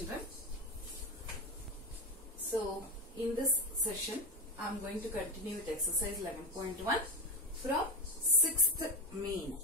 children. So in this session I am going to continue with exercise 11.1 from 6th main.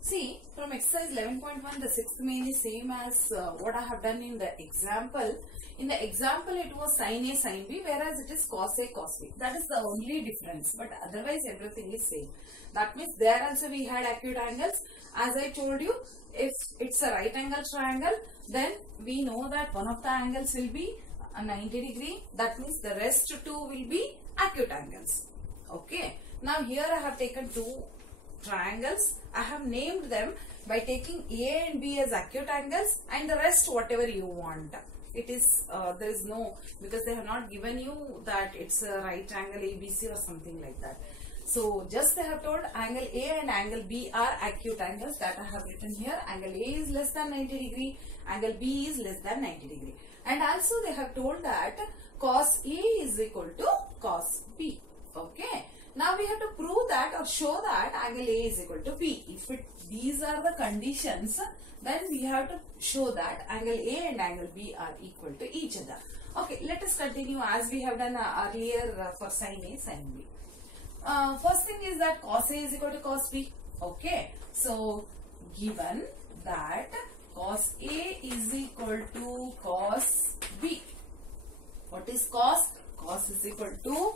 See, from exercise 11.1 the 6th main is same as what I have done in the example. In the example it was sin A sin B, whereas it is cos A cos B. That is the only difference, but otherwise everything is same. That means there also we had acute angles. As I told you, if it's a right angle triangle, then we know that one of the angles will be a 90 degree. That means the rest two will be acute angles. Okay. Now here I have taken two triangles. I have named them by taking A and B as acute angles and the rest whatever you want. It is, there is no, because they have not given you that it's a right angle ABC or something like that. So just they have told angle A and angle B are acute angles, that I have written here. Angle A is less than 90 degree, angle B is less than 90 degree. And also they have told that cos A is equal to cos B. Okay. Now we have to prove that or show that angle A is equal to B. If these are the conditions, then we have to show that angle A and angle B are equal to each other. Okay, let us continue as we have done earlier for sin A, sin B. First thing is that cos A is equal to cos B. Okay, so given that cos A is equal to cos B. What is cos? Cos is equal to,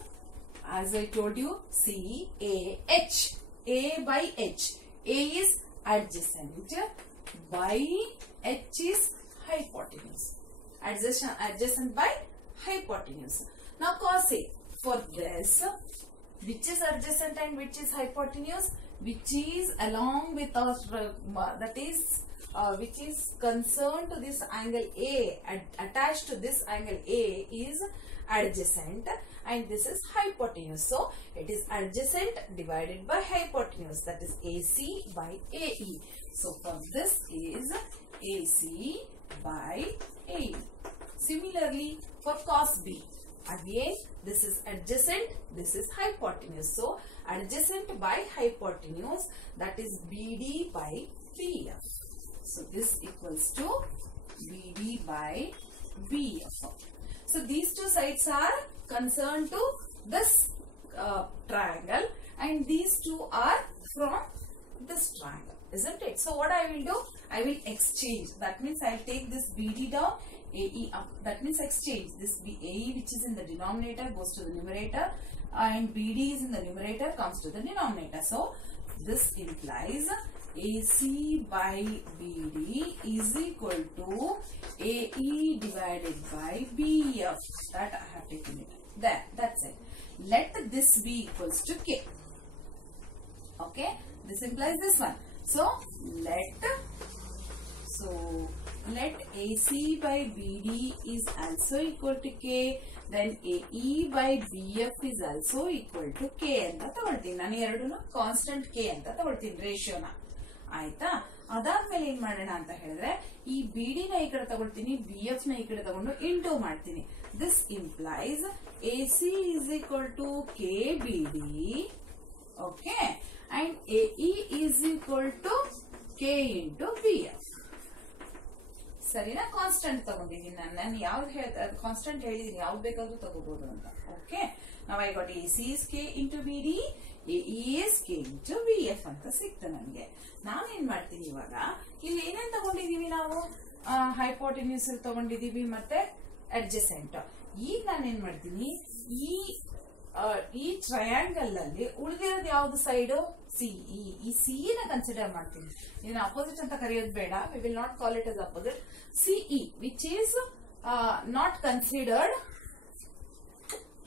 as I told you, CAH. A by H. A is adjacent by H is hypotenuse. Adjacent by hypotenuse. Now cos A, for this, which is adjacent and which is hypotenuse, which is along with us, that is which is concerned to this angle A, attached to this angle A is adjacent and this is hypotenuse. So it is adjacent divided by hypotenuse, that is AC by AE. So for this is AC by AE. Similarly for cos B, again this is adjacent, this is hypotenuse. So adjacent by hypotenuse, that is BD by BF. So this equals to BD by BF. So these two sides are concerned to this triangle and these two are from this triangle, isn't it? So what I will do? I will exchange. That means I will take this BD down, AE up. That means exchange. This AE which is in the denominator goes to the numerator and BD is in the numerator comes to the denominator. So this implies AC by BD is equal to AE divided by BF. That I have taken it. There, that's it. Let this be equals to K. Okay, this implies this one. So let AC by BD is also equal to K. Then AE by BF is also equal to K ಅಂತ ತಗೊಳ್ತೀನಿ. ನಾನು ಎರಡೂನು constant K ಅಂತ ತಗೊಳ್ತೀನಿ ರೇಷಿಯೋನ. ಆಯ್ತಾ? ಅದಾದ್ಮೇಲೆ ಏನ್ ಮಾಡೋಣ ಅಂತ ಹೇಳಿದ್ರೆ ಈ BD ನ ಈ ಕಡೆ ತಗೊಳ್ತೀನಿ, BF ನ ಈ ಕಡೆ ತಗೊಂಡು ಇಂಟು ಮಾಡ್ತೀನಿ. This implies AC is equal to KBD, okay, and AE is equal to K into BF. ಸರಿನಾ? ಕಾನ್ಸ್ಟೆಂಟ್ ತಗೊಂಡಿದ್ದೀನಿ ನಾನು ಯಾವ್ದು ಕಾನ್ಸ್ಟೆಂಟ್ ಹೇಳಿದೀನಿ, ಯಾವ್ದು ಬೇಕಾದ್ರೂ ತಗೋಬಹುದು ಅಂತ. ಓಕೆ, ನಾವು I got AC is K into BD, AE is K into BF ಅಂತ ಸಿಕ್ತು ನನಗೆ. ನಾನೇನ್ ಮಾಡ್ತೀನಿ ಇವಾಗ, ಇಲ್ಲಿ ಏನೇನ್ ತಗೊಂಡಿದೀವಿ ನಾವು? ಹೈಪೋಟೆನ್ಯೂಸ್ ತಗೊಂಡಿದೀವಿ ಮತ್ತೆ ಅಡ್ಜಸೆಂಟ್. ಈಗ ನಾನೇನ್ ಮಾಡ್ತೀನಿ, ಈ ಟ್ರಯಾಂಗಲ್ ಅಲ್ಲಿ ಉಳಿದಿರೋದು ಯಾವ್ದು ಸೈಡು? ಸಿಇ. ಈ ಸಿಇ ನ ಕನ್ಸಿಡರ್ ಮಾಡ್ತೀನಿ. ಇದನ್ನ ಅಪೋಸಿಟ್ ಅಂತ ಕರೆಯೋದು ಬೇಡ, we will not call it as opposite. CE which is not considered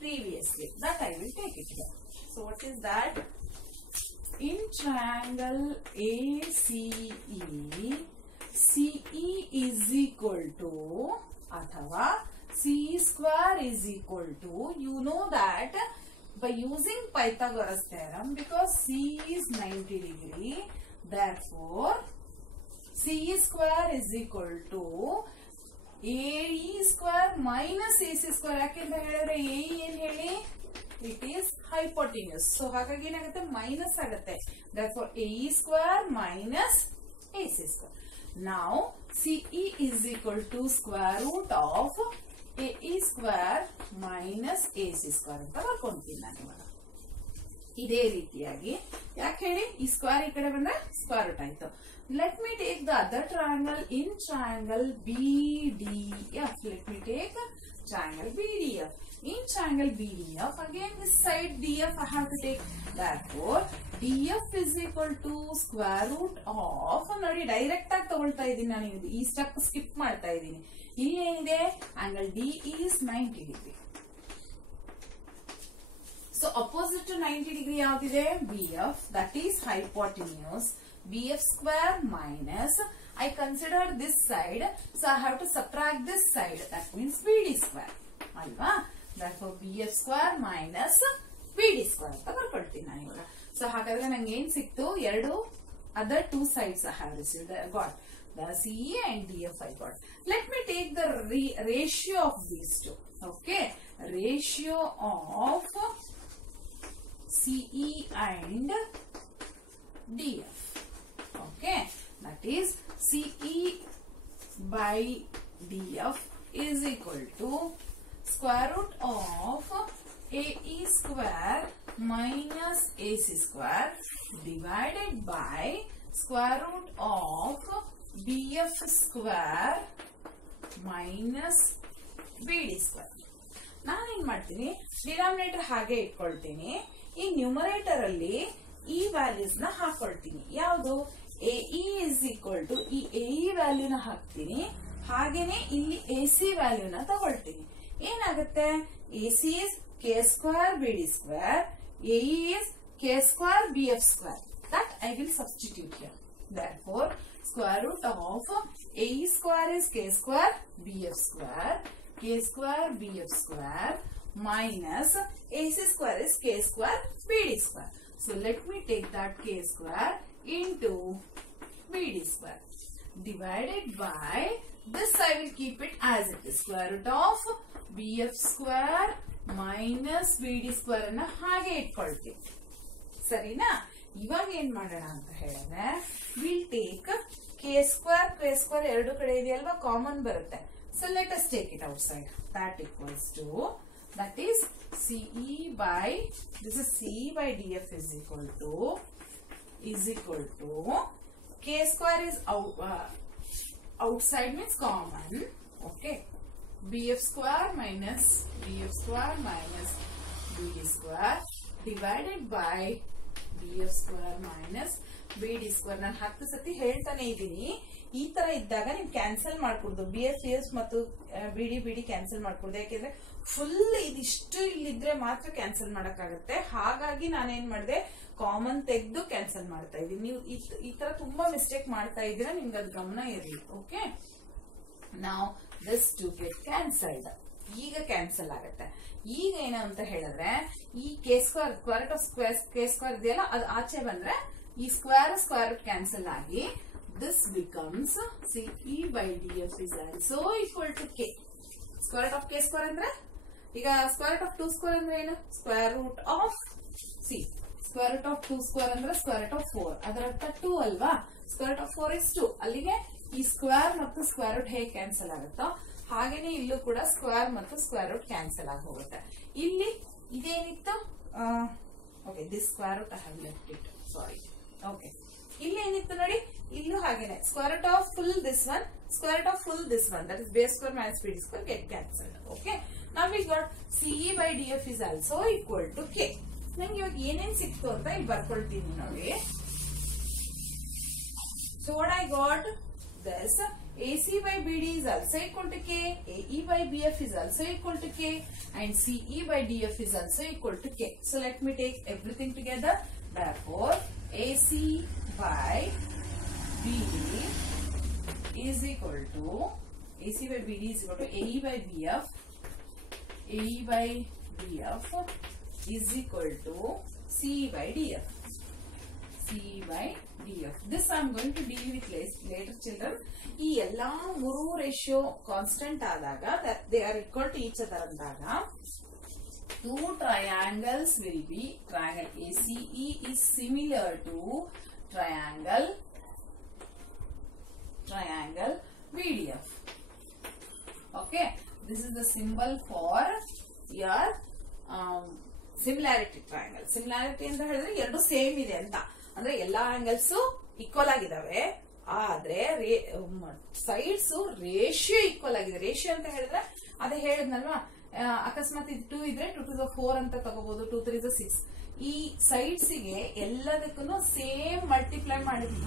previously, that I will take it here. So what is that? In triangle ACE, CE is equal to athava CE square is equal to, you know that by using Pythagoras theorem, because CE is 90 degree, therefore CE square is equal to AE square minus AC square. ಯಾಕೆಂತ ಹೇಳಿದ್ರೆ AE ಏನ್ ಹೇಳಿ? It is hypotenuse. So ಹಾಗಾಗಿ ಏನಾಗುತ್ತೆ? Minus ಆಗುತ್ತೆ. Therefore AE square minus AC square. Now CE is equal to square root of AE square minus AC square ಅಂತ ಬರ್ಕೊಂತೀನಿ ನಾನು ಇವಾಗ. ಇದೇ ರೀತಿಯಾಗಿ ಯಾಕೆ ಹೇಳಿ ಈ ಸ್ಕ್ವೇರ್ ಈ ಕಡೆ ಬಂದ್ರೆ ಸ್ಕ್ವೇರ್ ರೂಟ್ ಆಯ್ತು. Let me take the other triangle in triangle BDF. Let me take triangle BDF. In triangle BDF, again this side DF I have to take. Therefore, DF is equal to square root of, ನೋಡಿ direct ಆಗಿ ತಗೊಳ್ತಾ ಇದ್ದೀನಿ ನಾನು, ಈ step skip ಮಾಡ್ತಾ ಇದ್ದೀನಿ. ಇಲ್ಲಿ ಏನಿದೆ, angle D is 90 degree. So opposite to 90 degree ಯಾವ್ದಿದೆ, BF, that is hypotenuse. BF square minus, I consider this side, so I have to subtract this side, that means BD square. ಅಲ್ವಾ? Therefore BF square minus BD square ಅಂತ ಬರ್ಕೊಳ್ತೀನಿ ನಾನು ಇವಾಗ. So ಹಾಗಾದ್ರೆ ನಂಗೆ ಏನ್ ಸಿಕ್ತು, ಎರಡು other two sides I have received, I got the CE and DF I got. Let me take the ratio of these two. Okay, ratio of CE and DF. Okay, that is CE by DF is equal to square root of AE square minus AC square divided by square root of BF square minus BD square. ನಾನು ಏನ್ ಮಾಡ್ತೀನಿ, denominator ಹಾಗೆ ಇಟ್ಕೊಳ್ತೀನಿ, ಈ numerator ಅಲ್ಲಿ ಈ values ನ ಹಾಕೊಳ್ತೀನಿ. ಯಾವುದು, AE is equal to ಈ AE ವ್ಯಾಲ್ಯೂನ ಹಾಕ್ತೀನಿ, ಹಾಗೇನೆ ಇಲ್ಲಿ AC ವ್ಯಾಲ್ಯೂನ ತಗೊಳ್ತೀನಿ. ಏನಾಗುತ್ತೆ, AC is K square BD square, AE is K square BF square. That I will substitute here. Therefore, square root of AE square is K square BF square, K square BF square minus AC square is K square BD square. So let me take that K square into BD square divided by this. I will keep it as it is, square root of BF square minus BD square ಅನ್ನ ಹಾಗೆ ಇಟ್ಕೊಳ್ತೀವಿ. ಸರಿನಾ? ಇವಾಗ ಏನ್ ಮಾಡೋಣ ಅಂತ ಹೇಳಿದ್ರೆ, will take K square ಎರಡು ಕಡೆ ಇದೆಯಲ್ವಾ, ಕಾಮನ್ ಬರುತ್ತೆ. So let us take it out side. that equals to, that is CE by, this is CE by DF is equal to K square is outside means common. Okay, BF square minus BD square divided by BF square minus BD square. ನಾನು 10 ಸತಿ ಹೇಳ್ತಾನೆ ಇದ್ದೀನಿ, ಈ ತರ ಇದ್ದಾಗ ನೀವು cancel ಮಾಡ್ಕೊಡ್ದು, BF ಮತ್ತು BD cancel ಮಾಡ್ಕೊಡ್ದು. ಯಾಕೆಂದ್ರೆ ಫುಲ್ ಇದಿಷ್ಟು ಇಲ್ಲಿದ್ರೆ ಮಾತ್ರ ಕ್ಯಾನ್ಸಲ್ ಮಾಡಕ್ಕಾಗತ್ತೆ. ಹಾಗಾಗಿ ನಾನೇನ್ ಮಾಡಿದೆ, ಕಾಮನ್ ತೆಗೆದು ಕ್ಯಾನ್ಸಲ್ ಮಾಡ್ತಾ ಇದ್ದೀನಿ. ನೀವು ಈ ತರ ತುಂಬಾ ಮಿಸ್ಟೇಕ್ ಮಾಡ್ತಾ ಇದ್ದೀರಾ, ನಿಮ್ಗೆ ಅದು ಗಮನ ಇರಲಿ. ಓಕೆ, ನಾವು ದಿಸ್ ಟು ಗೆಟ್ ಕ್ಯಾನ್ಸಲ್ಡ್, ಈಗ ಕ್ಯಾನ್ಸಲ್ ಆಗುತ್ತೆ. ಈಗ ಏನು ಅಂತ ಹೇಳಿದ್ರೆ, ಈ K square root of K square ಇದೆಯಲ್ಲ, ಅದು ಆಚೆ ಬಂದ್ರೆ ಈ ಸ್ಕ್ವೇರ್ ರೂಟ್ ಕ್ಯಾನ್ಸಲ್ ಆಗಿ this becomes CE by DF is also equal to K. Square root of K square ಅಂದ್ರೆ, ಈಗ square root of 2 square ಅಂದ್ರೆ ಏನು, square root of square root of 2 square ಅಂದ್ರೆ square root of 4, ಅದರ ಅರ್ಥ 2 ಅಲ್ವಾ, square root of 4 is 2. ಅಲ್ಲಿಗೆ ಈ ಸ್ಕ್ವೇರ್ ಮತ್ತು ಸ್ಕ್ವೇರ್ ರೂಟ್ ಹೇಗೆ ಕ್ಯಾನ್ಸಲ್ ಆಗುತ್ತೋ ಹಾಗೇನೆ ಇಲ್ಲೂ ಕೂಡ ಸ್ಕ್ವೇರ್ ಮತ್ತು ಸ್ಕ್ವೇರ್ ರೂಟ್ ಕ್ಯಾನ್ಸಲ್ ಆಗಿ ಹೋಗುತ್ತೆ. ಇಲ್ಲಿ ಇದೇನಿತ್ತು, okay, this square root I have left it, sorry. Okay, ಇಲ್ಲಿ ಏನಿತ್ತು ನೋಡಿ, ಇಲ್ಲೂ ಹಾಗೇನೆ square root of full this one, square root of full this one, that is base square minus BD square get cancelled. Okay, now we got CE by DF is also equal to K. ನಂಗೆ ಇವಾಗ ಏನೇನ್ ಸಿಕ್ತು ಅಂತ ಇಲ್ಲಿ ಬರ್ಕೊಳ್ತೀನಿ ನೋಡಿ. So what I got, this AC by BD is also equal to K, AE by BF is also equal to K, and CE by DF is also equal to K. So let me take everything together. Therefore, AC by BD is equal to, AC by BD is equal to AE by BF, AE by BF is equal to CE by DF. CE by DF. This I am going to deal with later, children. ಈ ಎಲ್ಲಾ ಮೂರು ratio constant ಆದಾಗ, that they are equal to each other ಅಂದಾಗ, two triangles will be, triangle ACE is similar to triangle symbol for your similarity triangle. Similarity ಅಂತ ಹೇಳಿದ್ರೆ ಎರಡು same ಇದೆ ಅಂತ, ಅಂದ್ರೆ ಎಲ್ಲಾ ಆಂಗಲ್ಸ್ ಈಕ್ವಲ್ ಆಗಿದಾವೆ, ಆದ್ರೆ ಸೈಡ್ಸ್ ರೇಷಿಯೋ ಈಕ್ವಲ್ ಆಗಿದೆ. ರೇಷಿಯೋ ಅಂತ ಹೇಳಿದ್ರೆ ಅದೇ ಹೇಳಿದ್ನಲ್ವಾ, ಅಕಸ್ಮಾತ್ ಇದು 2 ಇದ್ರೆ 2 to the 4 ಅಂತ ತಗೋಬಹುದು, 2 3 the 6. ಈ ಸೈಡ್ಸ್ ಗೆ ಎಲ್ಲದಕ್ಕೂ ಸೇಮ್ ಮಲ್ಟಿಪ್ಲೈ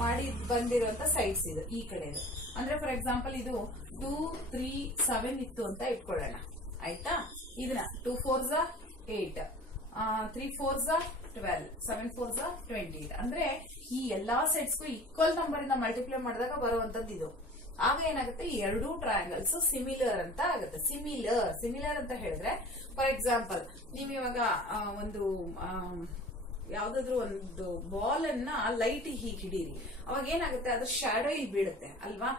ಮಾಡಿ ಬಂದಿರುವಂತ ಸೈಡ್ಸ್ ಇದು ಈ ಕಡೆ. ಅಂದ್ರೆ ಫಾರ್ ಎಕ್ಸಾಂಪಲ್ ಇದು 2 3 7 ಇತ್ತು ಅಂತ ಇಟ್ಕೊಳ್ಳೋಣ, ಆಯ್ತಾ. ಇದನ್ನ 2 4s 8, 3 4s 12, 7 4s 28. ಅಂದ್ರೆ ಈ ಎಲ್ಲಾ ಸೈಡ್ಸ್ಗೂ ಈಕ್ವಲ್ ನಂಬರ್ ಇಂದ ಮಲ್ಟಿಪ್ಲೈ ಮಾಡಿದಾಗ ಬರುವಂತದ್ದು ಇದು. ಆಗ ಏನಾಗುತ್ತೆ, ಈ ಎರಡೂ ಟ್ರಯಾಂಗಲ್ಸ್ ಸಿಮಿಲರ್ ಅಂತ ಆಗುತ್ತೆ. ಸಿಮಿಲರ್ ಅಂತ ಹೇಳಿದ್ರೆ ಫಾರ್ ಎಕ್ಸಾಂಪಲ್ ನೀವು ಇವಾಗ ಒಂದು ಯಾವ್ದಾದ್ರು ಒಂದು ಬಾಲ್ ಅನ್ನ ಲೈಟ್ ಹೀಗೆ ಹಿಡೀರಿ, ಅವಾಗ ಏನಾಗುತ್ತೆ, ಅದ್ರ ಶಾಡೋ ಇಲ್ಲಿ ಬೀಳುತ್ತೆ ಅಲ್ವಾ.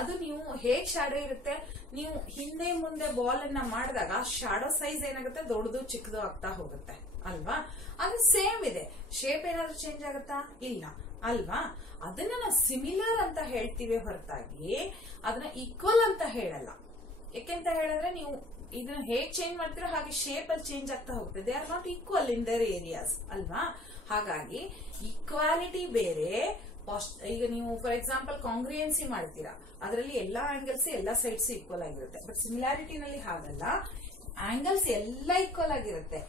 ಅದು ನೀವು ಹೇಗ್ ಶಾಡೋ ಇರುತ್ತೆ, ನೀವು ಹಿಂದೆ ಮುಂದೆ ಬಾಲ್ ಅನ್ನ ಮಾಡಿದಾಗ ಶಾಡೋ ಸೈಜ್ ಏನಾಗುತ್ತೆ, ದೊಡ್ಡದು ಚಿಕ್ಕದು ಆಗ್ತಾ ಹೋಗುತ್ತೆ ಅಲ್ವಾ. ಅದು ಸೇಮ್ ಇದೆ, ಶೇಪ್ ಏನಾದ್ರು ಚೇಂಜ್ ಆಗುತ್ತಾ, ಇಲ್ಲ ಅಲ್ವಾ. ಅದನ್ನ ನಾವು ಸಿಮಿಲರ್ ಅಂತ ಹೇಳ್ತೀವಿ ಹೊರತಾಗಿ ಅದನ್ನ ಈಕ್ವಲ್ ಅಂತ ಹೇಳಲ್ಲ. ಯಾಕೆಂತ ಹೇಳಿದ್ರೆ ನೀವು ಇದನ್ನ ಹೇಗ್ ಚೇಂಜ್ ಮಾಡ್ತೀರೋ ಹಾಗೆ ಶೇಪ್ ಅಲ್ಲಿ ಚೇಂಜ್ ಆಗ್ತಾ ಹೋಗುತ್ತೆ. They are not equal in their areas ಅಲ್ವಾ. ಹಾಗಾಗಿ ಈಕ್ವಾಲಿಟಿ ಬೇರೆ. ಈಗ ನೀವು ಫಾರ್ ಎಕ್ಸಾಂಪಲ್ ಕಾಂಗ್ರಿಯನ್ಸಿ ಮಾಡ್ತೀರಾ, ಅದರಲ್ಲಿ ಎಲ್ಲಾ ಆಂಗಲ್ಸ್ ಎಲ್ಲಾ ಸೈಡ್ಸ್ ಈಕ್ವಲ್ ಆಗಿರುತ್ತೆ. ಬಟ್ ಸಿಮಿಲಾರಿಟಿನಲ್ಲಿ ಹಾಗಲ್ಲ, ಆಂಗಲ್ಸ್ ಎಲ್ಲ ಈಕ್ವಲ್ ಆಗಿರುತ್ತೆ,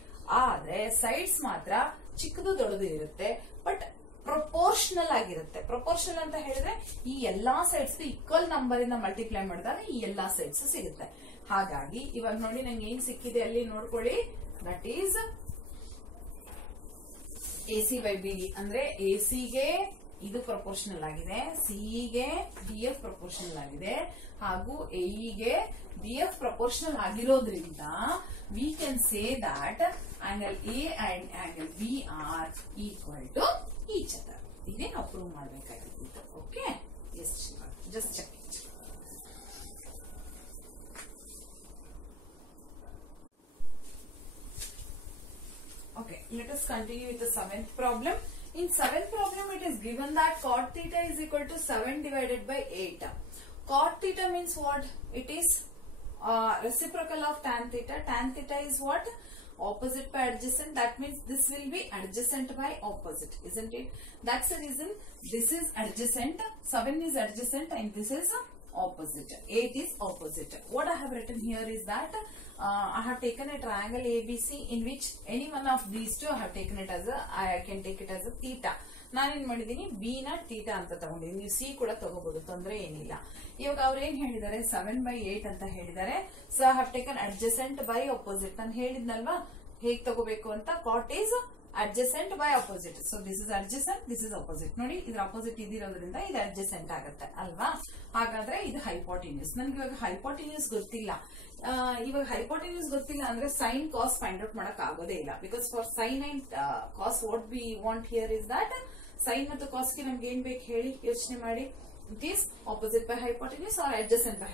ಆದ್ರೆ ಸೈಡ್ಸ್ ಮಾತ್ರ ಚಿಕ್ಕದು ದೊಡ್ಡದು ಇರುತ್ತೆ, ಬಟ್ ಪ್ರೊಪೋರ್ಷನಲ್ ಆಗಿರುತ್ತೆ. ಪ್ರೊಪೋರ್ಷನಲ್ ಅಂತ ಹೇಳಿದ್ರೆ ಈ ಎಲ್ಲಾ ಸೈಡ್ಸ್ ಈಕ್ವಲ್ ನಂಬರ್ ಇಂದ ಮಲ್ಟಿಪ್ಲೈ ಮಾಡಿದಾಗ ಈ ಎಲ್ಲಾ ಸೈಡ್ಸ್ ಸಿಗುತ್ತೆ. ಹಾಗಾಗಿ ಇವಾಗ ನೋಡಿ ನಂಗೆ ಏನ್ ಸಿಕ್ಕಿದೆ ಅಲ್ಲಿ ನೋಡ್ಕೊಳ್ಳಿ, ದಟ್ ಈಸ್ AC/BD. ಅಂದ್ರೆ AC ಗೆ ಇದು ಪ್ರಪೋರ್ಷನಲ್ ಆಗಿದೆ, ಸಿಇಗೆ DF ಪ್ರಪೋರ್ಷನಲ್ ಆಗಿದೆ, ಹಾಗೂ AE ಗೆ BF ಪ್ರಪೋರ್ಷನಲ್ ಆಗಿರೋದ್ರಿಂದ we can say that angle A and angle B are equal to each other. ಇದೇ ನಾವು ಪ್ರೂವ್ ಮಾಡಬೇಕಾಗಿತ್ತು. Okay, just check it. Okay, let us continue with the 7th problem. In 7th problem, it is given that cot theta is equal to 7 divided by 8. Cot theta means what? It is reciprocal of tan theta. Tan theta is what? Opposite by adjacent. That means this will be adjacent by opposite, isn't it? That's the reason this is adjacent, 7 is adjacent and this is opposite, 8 is opposite. What I have written here is that I have taken a triangle ABC in which any one of these two I have taken it as I can take it as a theta. ನಾನೇನ್ ಮಾಡಿದೀನಿ, B ನ theta ಅಂತ ತಗೊಂಡಿದ್ದೀನಿ. ನೀವು C ಕೂಡ ತಗೋಬಹುದು, ತೊಂದರೆ ಏನಿಲ್ಲ. ಇವಾಗ ಅವ್ರು ಏನ್ ಹೇಳಿದ್ದಾರೆ, 7/8 ಅಂತ ಹೇಳಿದ್ದಾರೆ. So I have taken adjacent by opposite. ನಾನು ಹೇಳಿದ್ನಲ್ವಾ ಹೇಗ್ ತಗೋಬೇಕು ಅಂತ. Cot is adjacent by opposite. So this is adjacent, this is opposite. ನೋಡಿ ಇದ್ರ ಅಪೋಸಿಟ್ ಇದಿರೋದ್ರಿಂದ ಇದು ಅಡ್ಜಸೆಂಟ್ ಆಗುತ್ತೆ ಅಲ್ವಾ. ಹಾಗಾದ್ರೆ ಇದು ಹೈಪೋಟಿನ್ಯೂಸ್. ನನ್ಗೆ ಇವಾಗ ಹೈಪೋಟಿನ್ಯೂಸ್ ಗೊತ್ತಿಲ್ಲ. ಇವಾಗ ಹೈಪೋಟಿನ್ಯೂಸ್ ಗೊತ್ತಿಲ್ಲ ಅಂದ್ರೆ ಸೈನ್ ಕಾಸ್ ಫೈಂಡ್ ಔಟ್ ಮಾಡಕ್ ಆಗೋದೇ ಇಲ್ಲ. Because for sine and cos what we want here is that sine ಮತ್ತು ಕಾಸ್ಗೆ ನಮ್ಗೆ ಏನ್ ಬೇಕು ಹೇಳಿ ಯೋಚನೆ ಮಾಡಿ. It is opposite by hypotenuse or adjacent by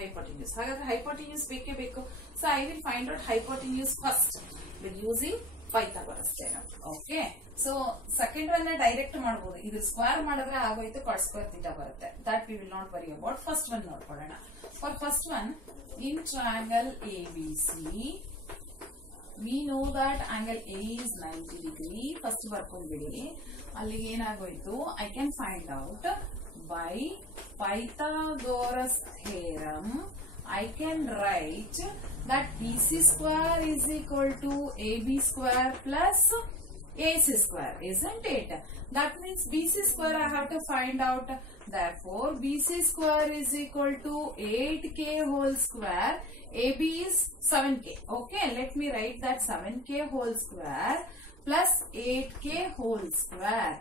hypotenuse. ಹಾಗಾದ್ರೆ ಹೈಪೋಟಿನ್ಯೂಸ್ ಬೇಕೇ ಬೇಕು. So I will find out hypotenuse first with using Pythagoras theorem. Okay, so second one direct ಮಾಡಬಹುದು. ಇದು ಸ್ಕ್ವೇರ್ ಮಾಡಿದ್ರೆ ಆಗೋಯ್ತು, ಕಾಟ್ ಸ್ಕ್ವೇರ್ ಥೀಟಾ ಬರುತ್ತೆ. That we will not worry about. First one ನೋಡ್ಕೊಳ್ಳೋಣ. For first one, in triangle ABC, we know that angle A is 90 degree. First ಬರ್ಕೊಂಡ್ಬಿಡಿ. ಅಲ್ಲಿಗೆ ಏನಾಗೋಯ್ತು, I can find out by Pythagoras theorem. I can write that BC square is equal to AB square plus AC square, isn't it? That means BC square I have to find out. Therefore, BC square is equal to 8K whole square. AB is 7K. Okay, let me write that 7K whole square plus 8K whole square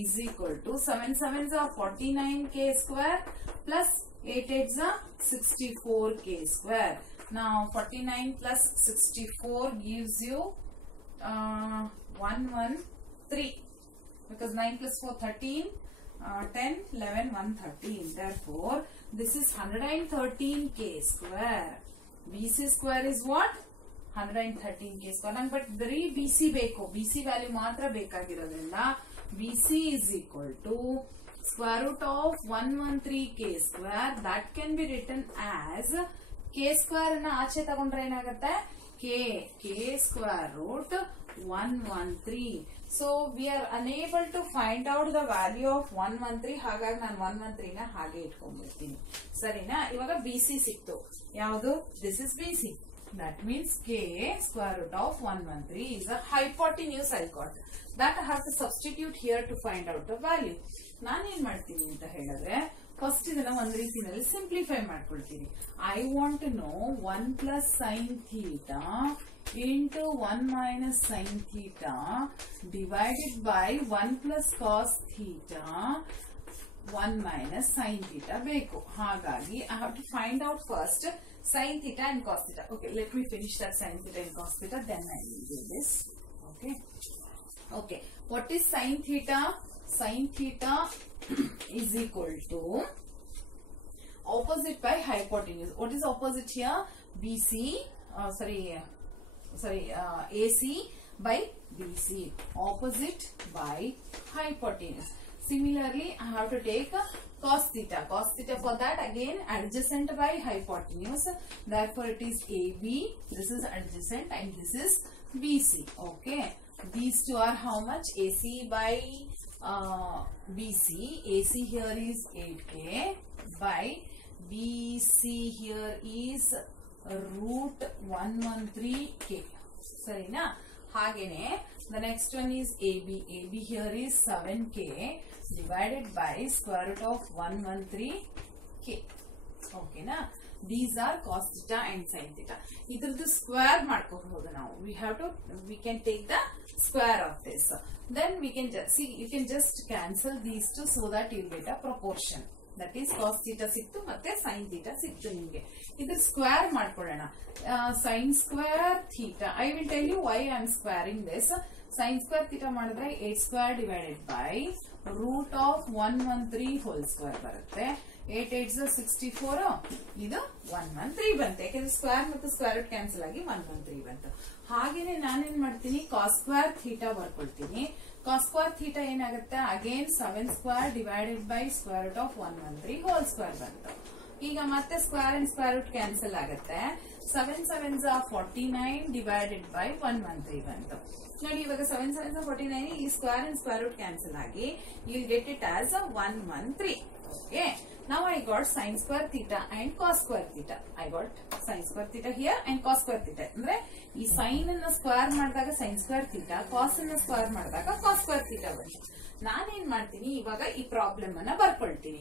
is equal to 7 7s are 49K square plus 8 8s are 64K square. Now, 49 plus 64 gives you 113, because 9 plus 4 13, 10 11 113. Therefore this is 113K square. BC square is what? 113K square. But bari BC ಬೇಕು, BC value ಮಾತ್ರ ಬೇಕಾಗಿರೋದ್ರಿಂದ BC is equal to square root of 113K square. That can be written as K square ಅನ್ನ ಆಚೆ ತಗೊಂಡ್ರೆ ಏನಾಗುತ್ತೆ K square root 113. So we are unable to find out the value of 113. ಹಾಗಾಗಿ ನಾನು 113 ನ ಹಾಗೆ ಇಟ್ಕೊಂಡ್ಬಿಡ್ತೀನಿ. ಸರಿನಾ? ಇವಾಗ ಬಿಸಿ ಸಿಕ್ತು. ಯಾವುದು? This is BC. That means K square root of 113 is a hypotenuse I got. That I have to substitute here to find out the value. ನಾನೇನ್ ಮಾಡ್ತೀನಿ ಅಂತ ಹೇಳಿದ್ರೆ ಫಸ್ಟ್ ಇದನ್ನ ಒಂದ್ ರೀತಿಯಲ್ಲಿ ಸಿಂಪ್ಲಿಫೈ ಮಾಡ್ಕೊಳ್ತೀನಿ. I want to know 1 plus sine theta into 1 minus sin theta divided by 1 plus cos theta 1 minus sin theta ಬೇಕು. ಹಾಗಾಗಿ I have to find out first sin theta and cos theta. Okay, let me finish that sin theta and cos theta, then I will do this. Okay, what is sin theta? Sin theta is equal to opposite by hypotenuse. What is opposite here? BC, AC by BC, opposite by hypotenuse. Similarly, I have to take cos theta. Cos theta for that again adjacent by hypotenuse. Therefore, it is AB. This is adjacent and this is BC. Okay. These two are how much? AC by BC. AC here is 8K by BC here is root 113K. Sarina? Hagene. The next one is AB. AB here is 7K divided by square root of 113K. Okay na? These are cos theta and sin theta. Idradu square ಮಾಡ್ಕೋಬಹುದು ನಾವು. We can take the square of this. Then we can just see, you can just cancel these two so that you get a proportion. That is cos theta ಸಿಕ್ತು ಮತ್ತೆ sin theta ಸಿಕ್ತು ನಿಮಗೆ. ಇದು square ಮಾಡ್ಕೊಳ್ಳೋಣ. sin square theta. I will tell you why I am squaring this. sin square theta ಮಾಡಿದ್ರೆ 8 square divided by root of 113 whole square ಬರುತ್ತೆ. 8 8 64, ಇದು 113 ಬಂತು. ಯಾಕಂದ್ರೆ ಸ್ಕ್ವೇರ್ ಮತ್ತು ಸ್ಕ್ವೇರ್ ರೂಟ್ ಕ್ಯಾನ್ಸಲ್ ಆಗಿ 113 ಬಂತು. ಹಾಗೇನೆ ನಾನೇನ್ ಮಾಡ್ತೀನಿ, ಕಾಸ್ ಸ್ಕ್ವೇರ್ ಥೀಟಾ ಬರ್ಕೊಳ್ತೀನಿ. ಕಾಸ್ ಸ್ಕ್ವೇರ್ ಥೀಟಾ ಏನಾಗುತ್ತೆ, again 7 square divided by square root of 113 whole square ಬಂತು. ಈಗ ಮತ್ತೆ square and square root cancel ಆಗುತ್ತೆ. 7 7s are 49 divided by 113 ಬಂತು. ನೋಡಿ ಇವಾಗ 7 7s are 49, ಈ square and square root cancel ಆಗಿ you get it as 113. Okay. Now I got sin square theta and cos square theta. I got sin square theta here and cos square theta. ಅಂದ್ರೆ ಈ sin ಅನ್ನ square ಮಾಡಿದಾಗ sin square theta, cos ಅನ್ನ square ಮಾಡಿದಾಗ cos square theta ಬಂತು. ನಾನೇನ್ ಮಾಡ್ತೀನಿ, ಇವಾಗ ಈ ಪ್ರಾಬ್ಲಮ್ ಅನ್ನ ಬರ್ಕೊಳ್ತೀನಿ.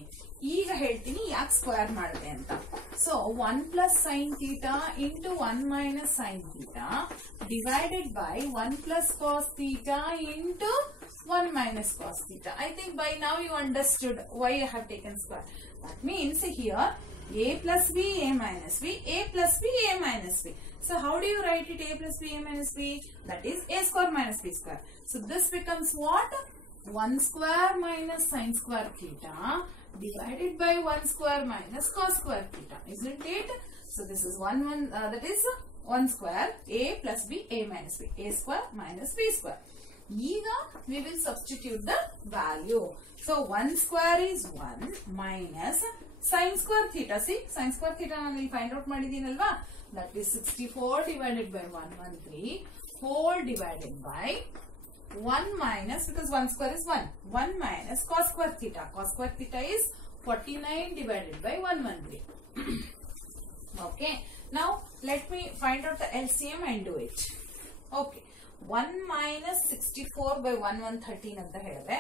ಈಗ ಹೇಳ್ತೀನಿ ಯಾಕೆ ಸ್ಕ್ವೇರ್ ಮಾಡಿದೆ ಅಂತ. So 1 plus sin theta into 1 minus sin theta divided by 1 plus cos theta into 1 minus cos theta. I think by now you understood why I have taken square. That means here a plus b, a minus b, a plus b, a minus b. So how do you write it, a plus b, a minus b? That is a square minus b square. So this becomes what? 1 square minus sin square theta divided by 1 square minus cos square theta. Isn't it? So this is that is 1 square, a plus b, a minus b, a square minus b square. Now we will substitute the value. So 1 square is 1 minus sin square theta. See, sin square theta I find out madidinalva. That is 64 divided by 113 whole divided by 1 minus, because 1 square is 1. 1 minus cos square theta. Cos square theta is 49 divided by 113. Okay. Now let me find out the LCM and do it. Okay. 1 minus 64 by 1113 ಅಂತ ಹೇಳಿದ್ರೆ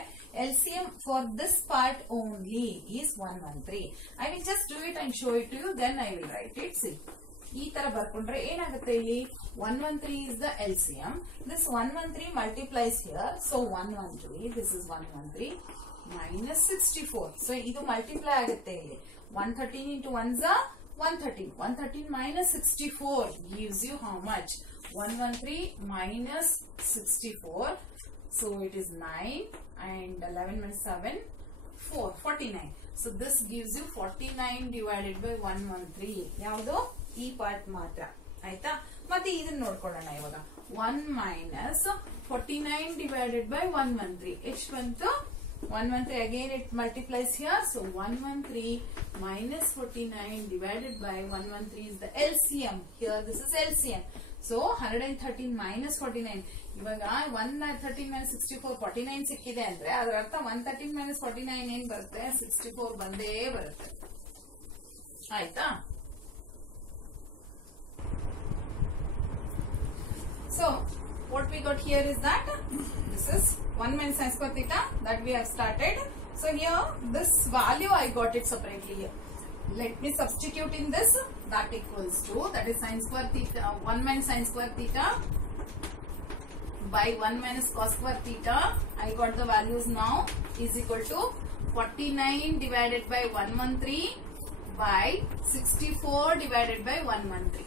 LCM for this part only is 113. I will just do it and show it to you, then I will write it. See, ಈ ತರ ಬರ್ಕೊಂಡ್ರೆ ಏನಾಗುತ್ತೆ, ಇಲ್ಲಿ 113 is the LCM. This 113 multiplies here, so 113, this is 113 minus 64. So ಇದು multiply ಆಗುತ್ತೆ ಇಲ್ಲಿ. 113 into 1s are 113. 113 minus 64 gives you how much? 113 minus 64. So it is 9 and 11 minus 7, 4, 49. So this gives you 49 divided by 113. ಯಾವುದು? ಈ part ಮಾತ್ರ ಆಯ್ತಾ. ಮತ್ತೆ ಇದನ್ನ ನೋಡ್ಕೊಳ್ಳೋಣ ಇವಾಗ. 1 minus 49 divided by 113 ಎಷ್ಟು ಬಂತು? 113 again it multiplies here. So 113 minus 49 divided by 113 is the LCM. Here this is LCM. So 113 minus 49. ಇವಾಗ 113 minus 64 49 ಸಿಕ್ಕಿದೆ ಅಂದ್ರೆ ಅದರ ಅರ್ಥ 113 minus 49 ಏನ್ ಬರುತ್ತೆ 64 ಬಂದೇ ಬರುತ್ತೆ. ಆಯ್ತಾ? So what we got here is that this is 1 minus sin square theta that we have started. So here this value I got it separately here. Let me substitute in this. That equals to, that is sin square theta, 1 minus sin square theta by 1 minus cos square theta. I got the values now is equal to 49 divided by 113 by 64 divided by 113.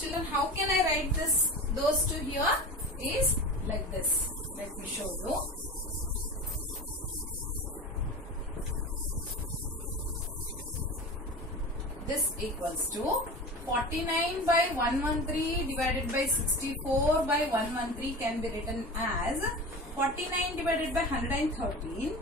Children, how can I write this? Those two here is like this. Let me show you. This equals to 49 by 113 divided by 64 by 113 can be written as 49 divided by 113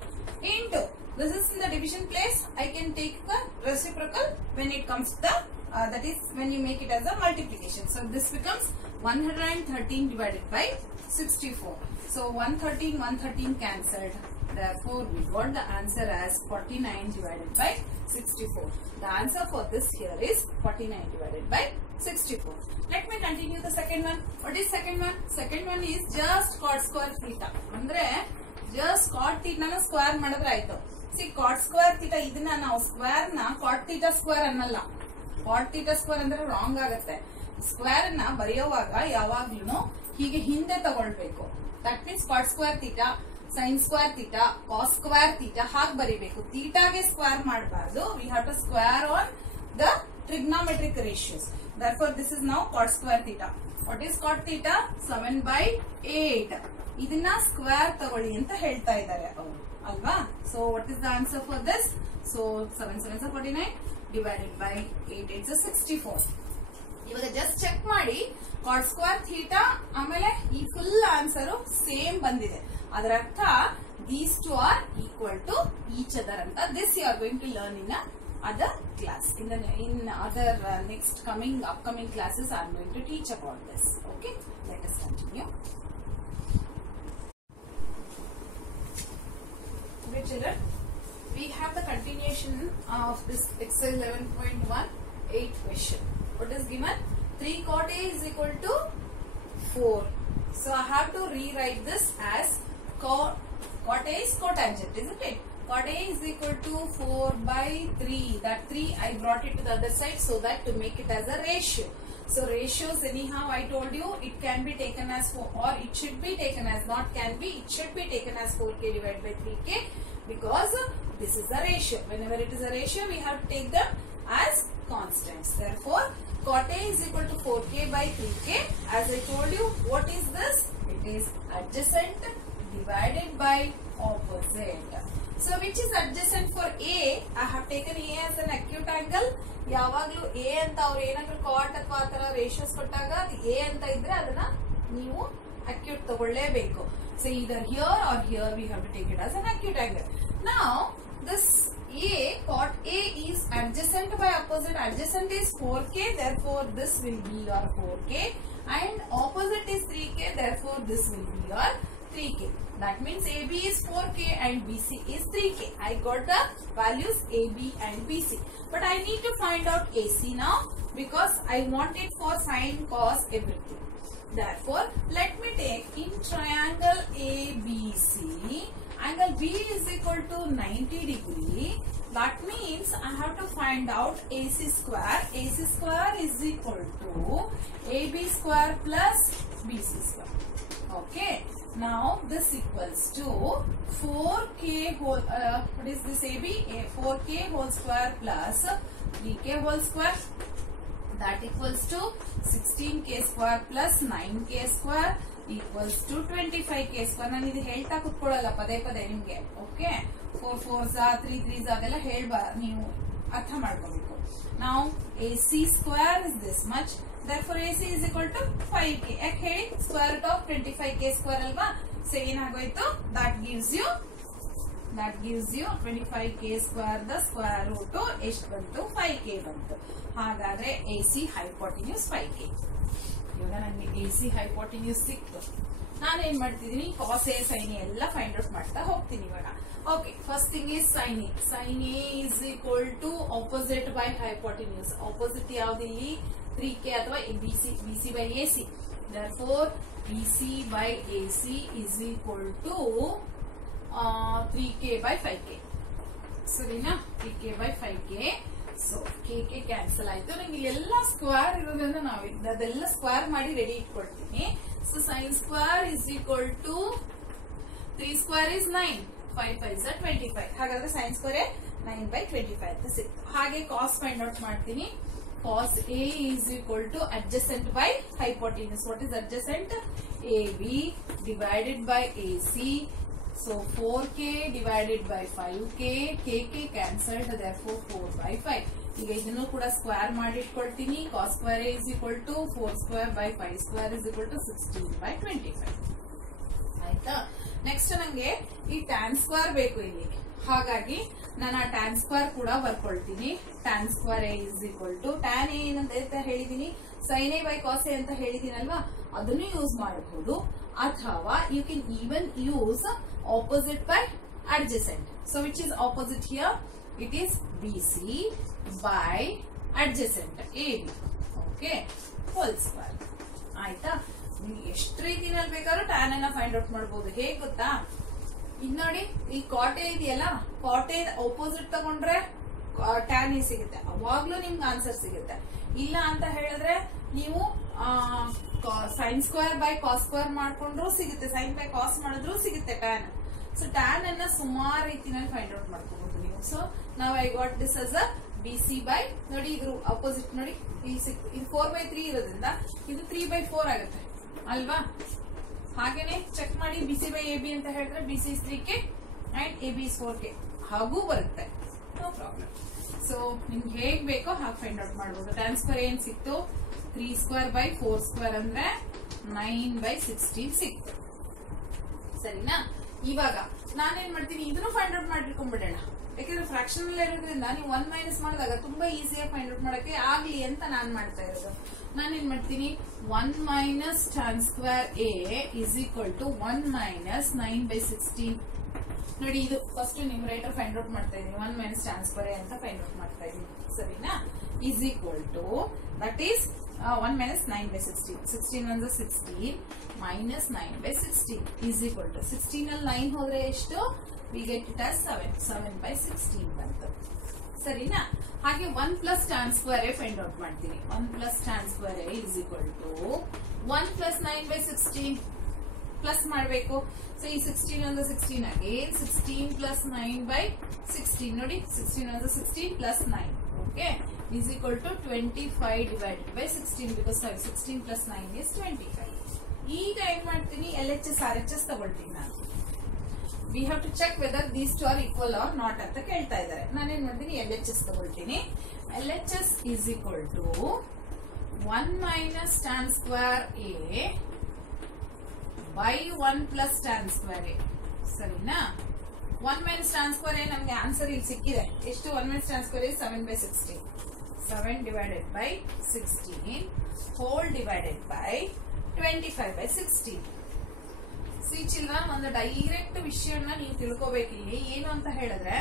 into, this is in the division place, I can take the reciprocal when it comes to the, that is when you make it as a multiplication. So this becomes 113 divided by 64. So 113 cancelled. Therefore we got the answer as 49 divided by 64. The answer for this here is 49 divided by 64. Let me continue the second one. What is second one? Second one is just cot square theta. Andre just cot theta na square madidre aaytu. See cot square theta idina ನಾವು square na cot theta square annalla. Cot theta square ಅಂದ್ರೆ wrong ಆಗುತ್ತೆ. Square na ಬರೆಯುವಾಗ ಯಾವಾಗ್ಲೂ ಹೀಗೆ ಹಿಂದೆ ತಗೊಳ್ಬೇಕು. That means cot square theta, sin square theta, cos square theta ಹಾಗೆ ಬರಿಬೇಕು. theta ಗೆ square ಮಾಡಬಾರದು. We have to square on the trigonometric ratios. Therefore this is now cot square theta. What is cot theta? 7 by 8. ಇದನ್ನ square ತಗೊಳ್ಳಿ ಅಂತ ಹೇಳ್ತಾ ಇದ್ದಾರೆ ಅವರು ಅಲ್ವಾ. So what is the answer for this? So 7 7 is 49 divided by 8 8 is 64. ಇವಾಗ just check ಮಾಡಿ cot square theta ಆಮೇಲೆ ಈ ಫುಲ್ ಆನ್ಸರ್ ಸೇಮ್ ಬಂದಿದೆ. ಅದರ ಅರ್ಥ these two are equal to each other ಅಂತ. This you are going to learn in other class. In other next upcoming classes I am going to teach about this. Okay, let us continue. Okay children, we have the continuation of this exercise 11.1 8th question. What is given? 3 cot A is equal to 4. So I have to rewrite this as cot A is cotangent, isn't it? Cot A is equal to 4 by 3. That 3 I brought it to the other side so that to make it as a ratio. So ratios anyhow I told you it can be taken as 4 or it should be taken as, not can be, it should be taken as 4k divided by 3k because this is a ratio. Whenever it is a ratio we have to take them as constants. Therefore cot A is equal to 4k by 3k. As I told you, what is this? It is adjacent divided by opposite. So which is adjacent for A? I have taken A as an acute angle. ಯಾವಾಗಲೂ A ಅಂತ ಅವರು ಏನಾದ್ರು cot ಅಥವಾ ಆತರ ratios ಕೊಟ್ಟಾಗ A ಅಂತ ಇದ್ರೆ ಅದನ್ನ ನೀವು acute ತಗೊಳ್ಳೇಬೇಕು. So either here or here we have to take it as an acute angle. Now this A, cot A is adjacent by opposite. Adjacent is 4k, therefore this will be your 4k, and opposite is 3k, therefore this will be your 3k. That means AB is 4k and BC is 3k. I got the values AB and BC. But I need to find out AC now because I want it for sin, cos, everything. Therefore, let me take in triangle ABC, angle B is equal to 90 degree. That means I have to find out AC square. AC square is equal to AB square plus BC square. Okay. Now this equals to 4k whole, what is this AB? 4k whole square plus 3k whole square. That equals to 16k square plus 9k square equals to 25k square. ನಾನು ಇದು ಹೇಳ್ತಾ ಕುತ್ಕೊಳ್ಳಲ್ಲ ಪದೇ ಪದೇ ನಿಮ್ಗೆ. Okay, 4 4s 3 3s ಅದೆಲ್ಲ ನೀವು ಅರ್ಥ ಮಾಡ್ಕೋಬೇಕು. Now AC square is this much. Therefore AC is equal to 5k. ಯಾಕೆ ಹೇಳಿ? square root of 25k square ಅಲ್ವಾ? So ಏನಾಗೋಯ್ತು? That gives you that gives you 25k square the square root ಎಷ್ಟು ಬಂತು 5k ಬಂತು. ಹಾಗಾದ್ರೆ AC hypotenuse 5k. ಇವಾಗ ನನಗೆ AC hypotenuse ಸಿಕ್ತು. ನಾನೇನ್ ಮಾಡ್ತಿದೀನಿ cos A sin A ಎಲ್ಲ ಫೈಂಡ್ ಔಟ್ ಮಾಡ್ತಾ ಹೋಗ್ತೀನಿ ಇವಾಗ. Okay, first thing is sin A. sin A is equal to opposite by hypotenuse. opposite ಯಾವ್ದು ಇಲ್ಲಿ 3k ಅಥವಾ BC by AC. therefore BC by AC is equal to 3k by 5k. ಸರಿನಾ? 3k by 5k. So k cancel ಆಯ್ತು. ನಂಗೆ ಎಲ್ಲ square ಇರೋದ್ರಿಂದ ನಾವು ಅದೆಲ್ಲ ಸ್ಕ್ವೇರ್ ಮಾಡಿ ರೆಡಿ ಇಟ್ಕೊಳ್ತೀನಿ. So sin square is equal to 3 square is 9, 5 5 is 25. ಹಾಗಾದ್ರೆ sin square 9 by 25 ಅಂತ ಸಿಕ್ತು. ಹಾಗೆ cos ಫೈಂಡ್ ಔಟ್ ಮಾಡ್ತೀನಿ. cos A is equal to adjacent by hypotenuse. What is adjacent? AB divided by AC. So 4k divided by 5k, k cancelled, therefore 4 by 5. ಈಗ ಇದನ್ನು ಕೂಡ square ಮಾಡಿ ಇಟ್ಕೊಳ್ತೀನಿ. cos square is equal to 4 square by 5 square is equal to 16 by 25. ಆಯ್ತಾ? Next ನಂಗೆ ಈ tan square ಬೇಕು ಇಲ್ಲಿ. ಹಾಗಾಗಿ ನಾನು ಆ tan ಸ್ಕ್ವೇರ್ ಕೂಡ ಬರ್ಕೊಳ್ತೀನಿ. tan square A is equal to tan A ಏನಂತ ಹೇಳಿದೀನಿ, sin A by cos A ಅಂತ ಹೇಳಿದೀನಲ್ವಾ, ಅದನ್ನು ಯೂಸ್ ಮಾಡಬಹುದು. ಅಥವಾ you can even use opposite by adjacent. So which is opposite here? It is BC by adjacent AB. Okay, whole square. ಆಯ್ತಾ? ನಿಮ್ಗೆ ಎಷ್ಟು ರೀತಿನಲ್ಲಿ ಬೇಕಾದ್ರೂ tan ಅನ್ನ ಫೈಂಡ್ ಔಟ್ ಮಾಡಬಹುದು. ಹೇಗೆ ಗೊತ್ತಾ? ಇದ್ ನೋಡಿ, ಈ cot A ಇದೆಯಲ್ಲ, cot A opposite ತಗೊಂಡ್ರೆ tan A ಸಿಗುತ್ತೆ. ಅವಾಗ್ಲೂ ನಿಮ್ಗೆ ಆನ್ಸರ್ ಸಿಗುತ್ತೆ. ಇಲ್ಲ ಅಂತ ಹೇಳಿದ್ರೆ ನೀವು sin square by cos square ಮಾಡ್ಕೊಂಡ್ರು ಸಿಗುತ್ತೆ, sin by cos ಮಾಡಿದ್ರು ಸಿಗುತ್ತೆ tan. ಸೊ tan ಅನ್ನ ಸುಮಾರು ರೀತಿನಲ್ಲಿ ಫೈಂಡ್ ಔಟ್ ಮಾಡ್ಕೋಬಹುದು ನೀವು. ಸೊ ನಾವು I got this as a BC by, ನೋಡಿ ಇದ್ರ ಅಪೋಸಿಟ್ ನೋಡಿ ಇಲ್ಲಿ ಸಿಕ್ತು. ಇದು 4/3 ಇರೋದ್ರಿಂದ ಇದು 3/4 ಆಗುತ್ತೆ ಅಲ್ವಾ? ಹಾಗೇನೆ ಚೆಕ್ ಮಾಡಿ BC by AB ಅಂತ ಹೇಳಿದ್ರೆ BC is 3k and AB is 4k ಹಾಗೂ ಬರುತ್ತೆ. No problem. ಸೊ ನಿಮ್ಗೆ ಹೇಗ್ ಬೇಕೋ ಹಾಗೆ ಫೈಂಡ್ ಔಟ್ ಮಾಡಬಹುದು. tan ಸ್ಕ್ವೇರ್ ಏನ್ ಸಿಕ್ತು? 3 ಸ್ಕ್ವೇರ್ by 4 ಸ್ಕ್ವೇರ್ ಅಂದ್ರೆ 9 by 16 ಸಿಕ್ತು. ಸರಿನಾ? ಇವಾಗ ನಾನೇನ್ ಮಾಡ್ತೀನಿ, ಇದನ್ನು ಫೈಂಡ್ ಔಟ್ ಮಾಡಿಟ್ಕೊಂಡ್ಬಿಡೋಣ. ಯಾಕಂದ್ರೆ ಫ್ರಾಕ್ಷನ್ ಅಲ್ಲಿ ಇರೋದ್ರಿಂದ ನೀವು 1 ಮೈನಸ್ ಮಾಡಿದಾಗ ತುಂಬಾ ಈಸಿಯಾಗಿ ಫೈಂಡ್ ಔಟ್ ಮಾಡಕ್ಕೆ ಆಗ್ಲಿ ಅಂತ ನಾನ್ ಮಾಡ್ತಾ ಇರೋದು. ನಾನೇನ್ ಮಾಡ್ತೀನಿ, 1 minus tan square A is equal to 1 minus 9 by 16. ನೋಡಿ, ಇದು ಫಸ್ಟ್ ನ್ಯೂಮರೇಟರ್ ಫೈಂಡ್ ಔಟ್ ಮಾಡ್ತಾ ಇದೀನಿ. 1 ಮೈನಸ್ tan ಸ್ಕ್ವೇರ್ A ಅಂತ ಫೈಂಡ್ ಔಟ್ ಮಾಡ್ತಾ ಇದೀನಿ. ಸರಿನಾ? is equal to, that is 1 minus 9 by 16. 16 under 16 minus 9 by 16 is equal to 16 ಅಲ್ಲಿ 9 ಹೋದ್ರೆ ಎಷ್ಟು? we get it as 7. 7 by 16 ಬಂತು. ಸರಿನಾ? ಹಾಗೆ 1 plus tan square A find out ಮಾಡ್ತೀನಿ. 1 plus tan square A is equal to 1 plus 9 by 16 plus ಮಾಡಬೇಕು. So ಈ 16 under 16 again 16 plus 9 by 16. ನೋಡಿ, 16 under 16 plus 9. okay, is equal to 25 divided by 16 because 16 plus 9 is 25. ಈಗ ಏನ್ ಮಾಡ್ತೀನಿ, LHS RHS ತಗೊಳ್ತೀನಿ ನಾನು. we have to check whether these two are equal or not ಅಂತ ಕೇಳ್ತಾ ಇದ್ದಾರೆ. ನಾನೇನ್ ಮಾಡ್ತೀನಿ, LHS ತಗೊಳ್ತೀನಿ. LHS is equal to 1 minus tan square A by 1 plus tan square A. ಸರಿನಾ? 1 minus tan square A ನಮ್ಗೆ ಆನ್ಸರ್ ಇಲ್ಲಿ ಸಿಕ್ಕಿದೆ. ಎಷ್ಟು? 1 minus tan square A 7 by 16. 7 divided by 16 whole divided by 25 by 16. See children, ಒಂದು direct ವಿಷಯನ ನೀವು ತಿಳ್ಕೋಬೇಕು. ಇಲ್ಲಿ ಏನು ಅಂತ ಹೇಳಿದ್ರೆ,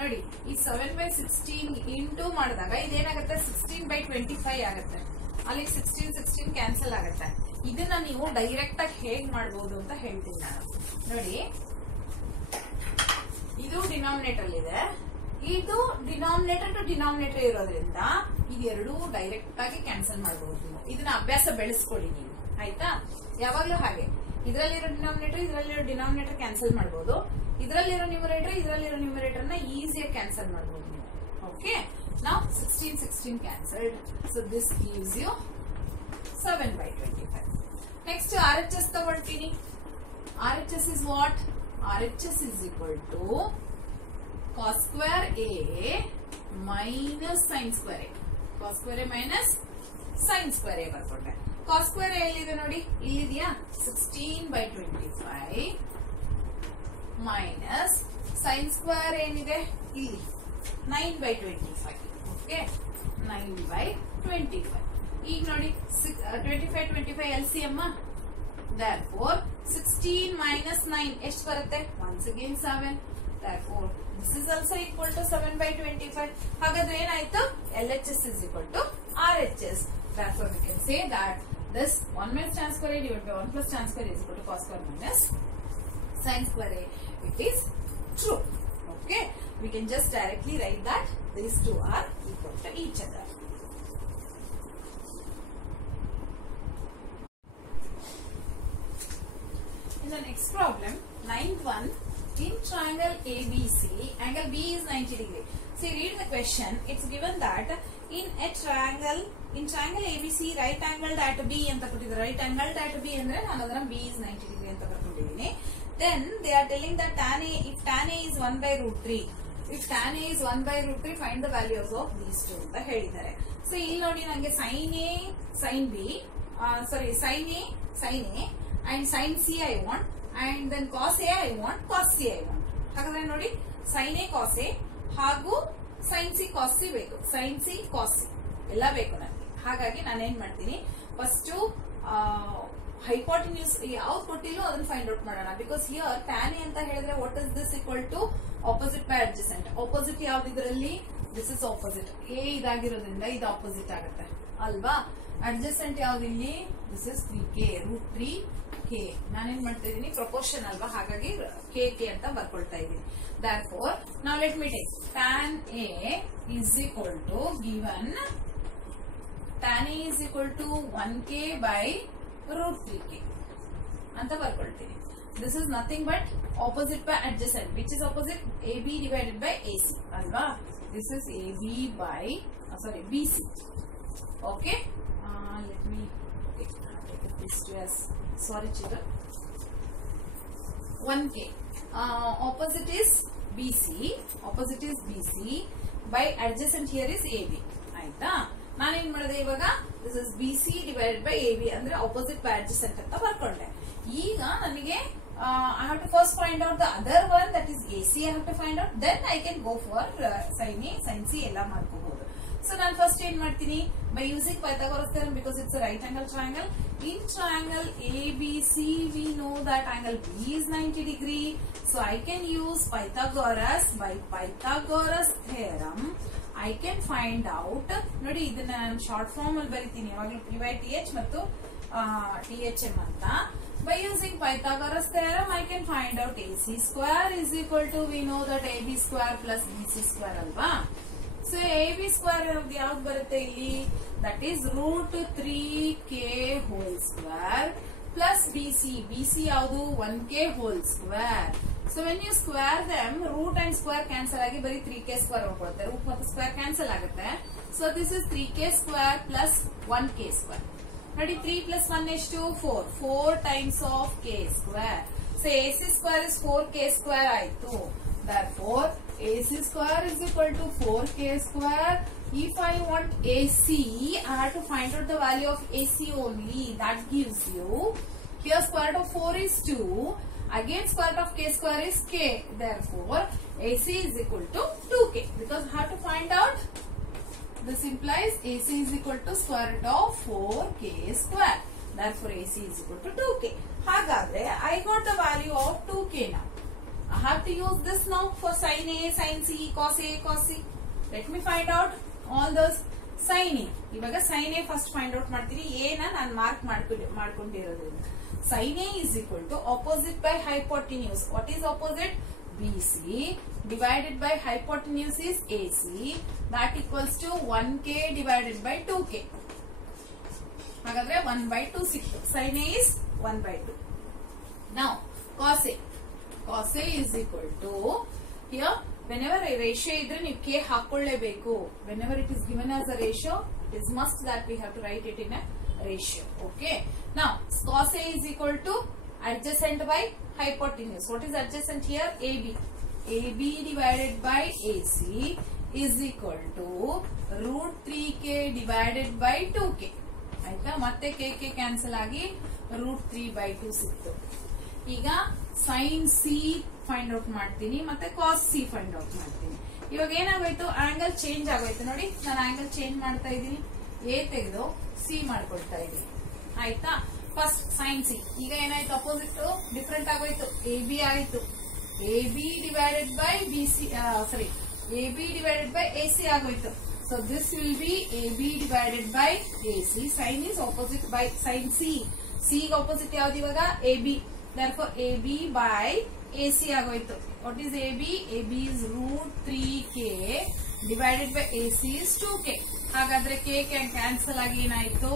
ನೋಡಿ, ಈ 7 by 16 ಇಂಟು ಮಾಡಿದಾಗ ಇದೇನಾಗುತ್ತೆ? 16 by 25 ಆಗುತ್ತೆ. ಅಲ್ಲಿ 16 ಕ್ಯಾನ್ಸಲ್ ಆಗುತ್ತೆ. ಇದನ್ನ ನೀವು ಡೈರೆಕ್ಟ್ ಆಗಿ ಹೇಗ್ ಮಾಡಬಹುದು ಅಂತ ಹೇಳ್ತೀನಿ ನಾನು. ನೋಡಿ, ಇದು ಡಿನಾಮಿನೇಟರ್ ಇದೆ, ಇದು ಡಿನಾಮಿನೇಟರ್ ಟು ಡಿನಾಮಿನೇಟರ್ ಇರೋದ್ರಿಂದ ಇದೆರಡೂ ಡೈರೆಕ್ಟ್ ಆಗಿ ಕ್ಯಾನ್ಸಲ್ ಮಾಡಬಹುದು. ಇದನ್ನ ಅಭ್ಯಾಸ ಬೆಳೆಸ್ಕೊಳ್ಳಿ ನೀವು. ಆಯ್ತಾ? ಯಾವಾಗ್ಲೂ ಹಾಗೆ ಇದರಲ್ಲಿರೋ ಡಿನಾಮಿನೇಟರ್ ಕ್ಯಾನ್ಸಲ್ ಮಾಡಬಹುದು, ಇದರಲ್ಲಿರೋ ನ್ಯೂಮರೇಟರ್ ನ ಈಸಿಯಾಗಿ ಕ್ಯಾನ್ಸಲ್ ಮಾಡಬಹುದು ನೀವು. ಓಕೆ, ನಾವು 16 cancelled. So this gives you 7 by 25. Next RHS ತಗೊಳ್ತೀನಿ. RHS is what? RHS is equal to cos square A minus sin square A. cos square A minus sin square A ಬರ್ಕೊಂಡೆ. cos square A ಎಲ್ಲಿದೆ ನೋಡಿ, ಇಲ್ಲಿದೆಯಾ? 16 by 25 minus sine square ಏನಿದೆ ಇಲ್ಲಿ 9/25. Okay, 9/25. ಈಗ ನೋಡಿ 25 LCM. Therefore 16 minus 9 ಎಷ್ಟು ಬರುತ್ತೆ? once again 7. Therefore this is also equal to 7/25. ಹಾಗಾದ್ರೆ ಏನಾಯ್ತು? LHS is equal to RHS. Therefore we can say that this 1 minus tan square A divided by 1 plus tan square A is equal to cos square minus sin square A. It is true. Okay, we can just directly write that these two are equal to each other. In the next problem, 9th one, in triangle ABC, angle B is 90 degree. See, read the question. It's given that in triangle ABC, right angled at B anta kottidare. Right angled at B andre nanu adana B is 90 degree anta barkondidini. Then they are telling that if tan A is 1/√3. If tan A is 1/√3, find the values of these two anta helidare. So ಇಲ್ಲಿ ನೋಡಿ ನನಗೆ sin A, sin B, sin A and sin C I want, and then cos A I want, cos C I want. ಹಾಗಾದ್ರೆ ನೋಡಿ sin A cos A ಹಾಗೂ sin C cos C ಬೇಕು. sin C cos C ಎಲ್ಲ ಬೇಕು ನನಗೆ. ಹಾಗಾಗಿ ನಾನು ಏನ್ ಮಾಡ್ತೀನಿ, ಫಸ್ಟ್ ಹೈಪೋಟೆನ್ಯೂಸ್ ಯಾವ್ದು ಕೊಟ್ಟಿಲ್ಲೋ ಅದನ್ನ ಫೈಂಡ್ ಔಟ್ ಮಾಡೋಣ. ಬಿಕಾಸ್ ಹಿಯರ್ tan A ಅಂತ ಹೇಳಿದ್ರೆ what is this equal to opposite by adjacent. Opposite ಯಾವ್ದು ಇದರಲ್ಲಿ? This is opposite. A ಇದಾಗಿರೋದ್ರಿಂದ ಇದು ಆಪೋಸಿಟ್ ಆಗುತ್ತೆ ಅಲ್ವಾ? ಅಡ್ಜಸೆಂಟ್ ಯಾವ್ದು ಇಲ್ಲಿ? This is 3k, √3k. ನಾನೇನ್ ಮಾಡ್ತಾ ಇದೀನಿ, ಪ್ರಪೋರ್ಷನ್ ಅಲ್ವಾ, ಹಾಗಾಗಿ k ಅಂತ ಬರ್ಕೊಳ್ತಾ ಇದೀನಿ. Therefore, now let me take tan A is equal to given tan A is equal to 1k by √3k ಅಂತ ಬರ್ಕೊಳ್ತೀನಿ. This is nothing but opposite by adjacent, which is opposite AB divided by AC ಅಲ್ವಾ? This is AB by BC. Okay, let me take this to as children. 1k. Opposite is BC by adjacent here is AB. ಆಯ್ತಾ? ನಾನೇನ್ ಮಾಡಿದೆ ಇವಾಗ? This is BC divided by AB ಅಂದ್ರೆ opposite by adjacent ಅಂತ ಬರ್ಕೊಂಡೆ. ಈಗ ನನಗೆ I have to first find out the other one, that is AC. I have to find out, then I can go for sin A, sin C ಎಲ್ಲ ಮಾಡ್ಕೋಬಹುದು. So ನಾನು first ಏನ್ ಮಾಡ್ತೀನಿ, by using Pythagoras theorem, because it's a right angle triangle. In triangle ABC, we know that angle B is 90 degree. So I can use Pythagoras. By Pythagoras theorem, I can find out. ನೋಡಿ ಇದನ್ನ ನಾನು short form ಅಲ್ಲಿ ಬರೀತೀನಿ, ಯಾವಾಗಲೂ PYTH ಮತ್ತು THM ಅಂತ. By using Pythagoras theorem, I can find out AC square is equal to, we know that AB square plus BC square ಅಲ್ವಾ? So AB square ಯಾವ್ದು ಬರುತ್ತೆ ಇಲ್ಲಿ? That is √3k whole square plus BC ಯಾವ್ದು? 1k whole square. So when you square them, root and square cancel ಆಗಿ ಬರೀ 3k square ಹೋಗ್ಬಿಡುತ್ತೆ. Root ಮತ್ತು square cancel ಆಗುತ್ತೆ. So this is 3k square plus 1k square. ನೋಡಿ 3 plus 1 ಎಷ್ಟು? 4 times of k square. So AC square is 4k square ಆಯ್ತು. Therefore AC square is equal to 4k square. If I want AC, I have to find out the value of AC only. That gives you, here square root of 4 is 2. Again square root of k square is k. Therefore AC is equal to 2k. Because I have to find out, this implies AC is equal to square root of 4k square. Therefore AC is equal to 2k. Hagadre, I got the value of 2k now. I have to use this now for sin A, sin C, cos A, cos C. Let me find out all those. sin A. ಇವಾಗ sin A first find out ಮಾಡ್ತೀನಿ. A ನ ನಾನು mark ಮಾಡ್ಕೊಂಡಿರೋದ್ರಿಂದ. sin A is equal to opposite by hypotenuse. What is opposite? BC divided by hypotenuse is AC. That equals to 1k divided by 2k. ಹಾಗಾದ್ರೆ 1/2 ಸಿಕ್ತು. sin A is 1/2. Now cos A. Cos A is equal to, here whenever a ratio idre ನೀವು k ಹಾಕೊಳ್ಳೇಬೇಕು. Whenever it is given as a ratio, it is must that we have to write it in a ratio. Okay. Now cos A is equal to adjacent by hypotenuse. What is adjacent here? AB. AB divided by AC is equal to √3k divided by 2k. ಆಯ್ತಾ? ಮತ್ತೆ k cancel ಆಗಿ √3/2 ಸಿಕ್ತು. ಈಗ sin C find out ಮಾಡ್ತೀನಿ ಮತ್ತೆ ಕಾಸ್ C find out ಮಾಡ್ತೀನಿ. ಇವಾಗ ಏನಾಗೋಯ್ತು, angle change ಆಗೋಯ್ತು ನೋಡಿ. ನಾನು ಆಂಗಲ್ ಚೇಂಜ್ ಮಾಡ್ತಾ ಇದ್ದೀನಿ, ಎ ತೆಗೆದು ಸಿ ಮಾಡ್ಕೊಳ್ತಾ ಇದ್ದೀನಿ. ಆಯ್ತಾ. First sine C. ಈಗ ಏನಾಯ್ತು, ಅಪೋಸಿಟ್ ಡಿಫ್ರೆಂಟ್ ಆಗೋಯ್ತು, ಎ ಬಿ ಆಯ್ತು. A B divided by B C, sorry, A B divided by A C ಆಗೋಯ್ತು. So this will be A B divided by A C. Sine is opposite by sine C. C opposite ಯಾವ್ದು ಇವಾಗ, A B. therefore A B by A C ಆಗೋಯ್ತು. What is A B? A B is √3k divided by A C is 2k. ಹಾಗಾದ್ರೆ K cancel ಆಗಿ ಏನಾಯ್ತು,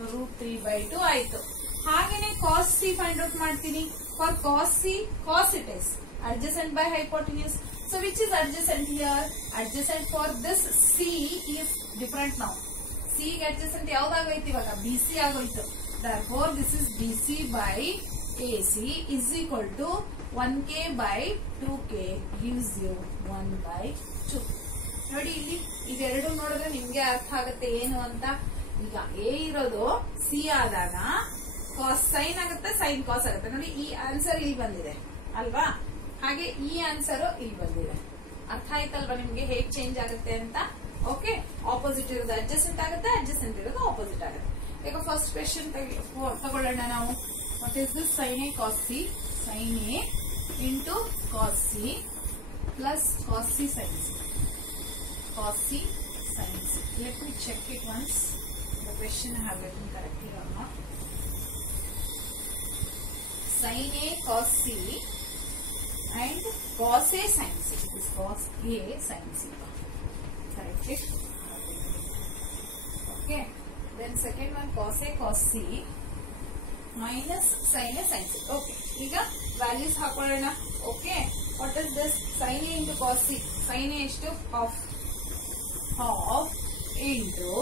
√3/2 ಆಯ್ತು. ಹಾಗೇನೆ cos C find out ಮಾಡ್ತೀನಿ. For cos C, cos it is adjacent by hypotenuse. So which is adjacent here? Adjacent for this C is different now. C ಗೆ adjacent ಯಾವ್ದಾಗೋಯ್ತು ಇವಾಗ, BC ಆಗೋಯ್ತು. Therefore this is BC by AC is equal to 1k by 2k gives you 1/2. ನೋಡಿ ಇಲ್ಲಿ ಇದೆರಡು ನೋಡಿದ್ರೆ ನಿಮ್ಗೆ ಅರ್ಥ ಆಗುತ್ತೆ ಏನು ಅಂತ. ಈಗ ಎ ಇರೋದು ಸಿ ಆದಾಗ ಕಾಸ್ ಸೈನ್ ಆಗುತ್ತೆ, ಸೈನ್ ಕಾಸ್ ಆಗುತ್ತೆ. ನೋಡಿ ಈ ಆನ್ಸರ್ ಇಲ್ಲಿ ಬಂದಿದೆ ಅಲ್ವಾ, ಹಾಗೆ ಈ ಆನ್ಸರ್ ಇಲ್ಲಿ ಬಂದಿದೆ. ಅರ್ಥ ಆಯ್ತಲ್ವಾ ನಿಮ್ಗೆ ಹೇಗ್ ಚೇಂಜ್ ಆಗುತ್ತೆ ಅಂತ. ಓಕೆ, ಆಪೋಸಿಟ್ ಇರೋದು ಅಡ್ಜಸೆಂಟ್ ಆಗುತ್ತೆ, ಅಡ್ಜಸೆಂಟ್ ಇರೋದು ಆಪೋಸಿಟ್ ಆಗುತ್ತೆ. ಈಗ ಫಸ್ಟ್ ಕ್ವೆಶ್ಚನ್ ತಗೊಳ್ಳೋಣ ನಾವು. What is this? Sine A cos C. Sine A into cos C plus cos C sine C. Cos C sine C. Let me check it once. The question I have written correctly or not. Sin A cos C and cos A sin C. It is cos A sin C. Correct it. Okay. Then second one cos A cos C minus sin A sin C. Okay. Iga values hakolona. Okay. What is this? Sin A into cos C. Sin A is to half. Half into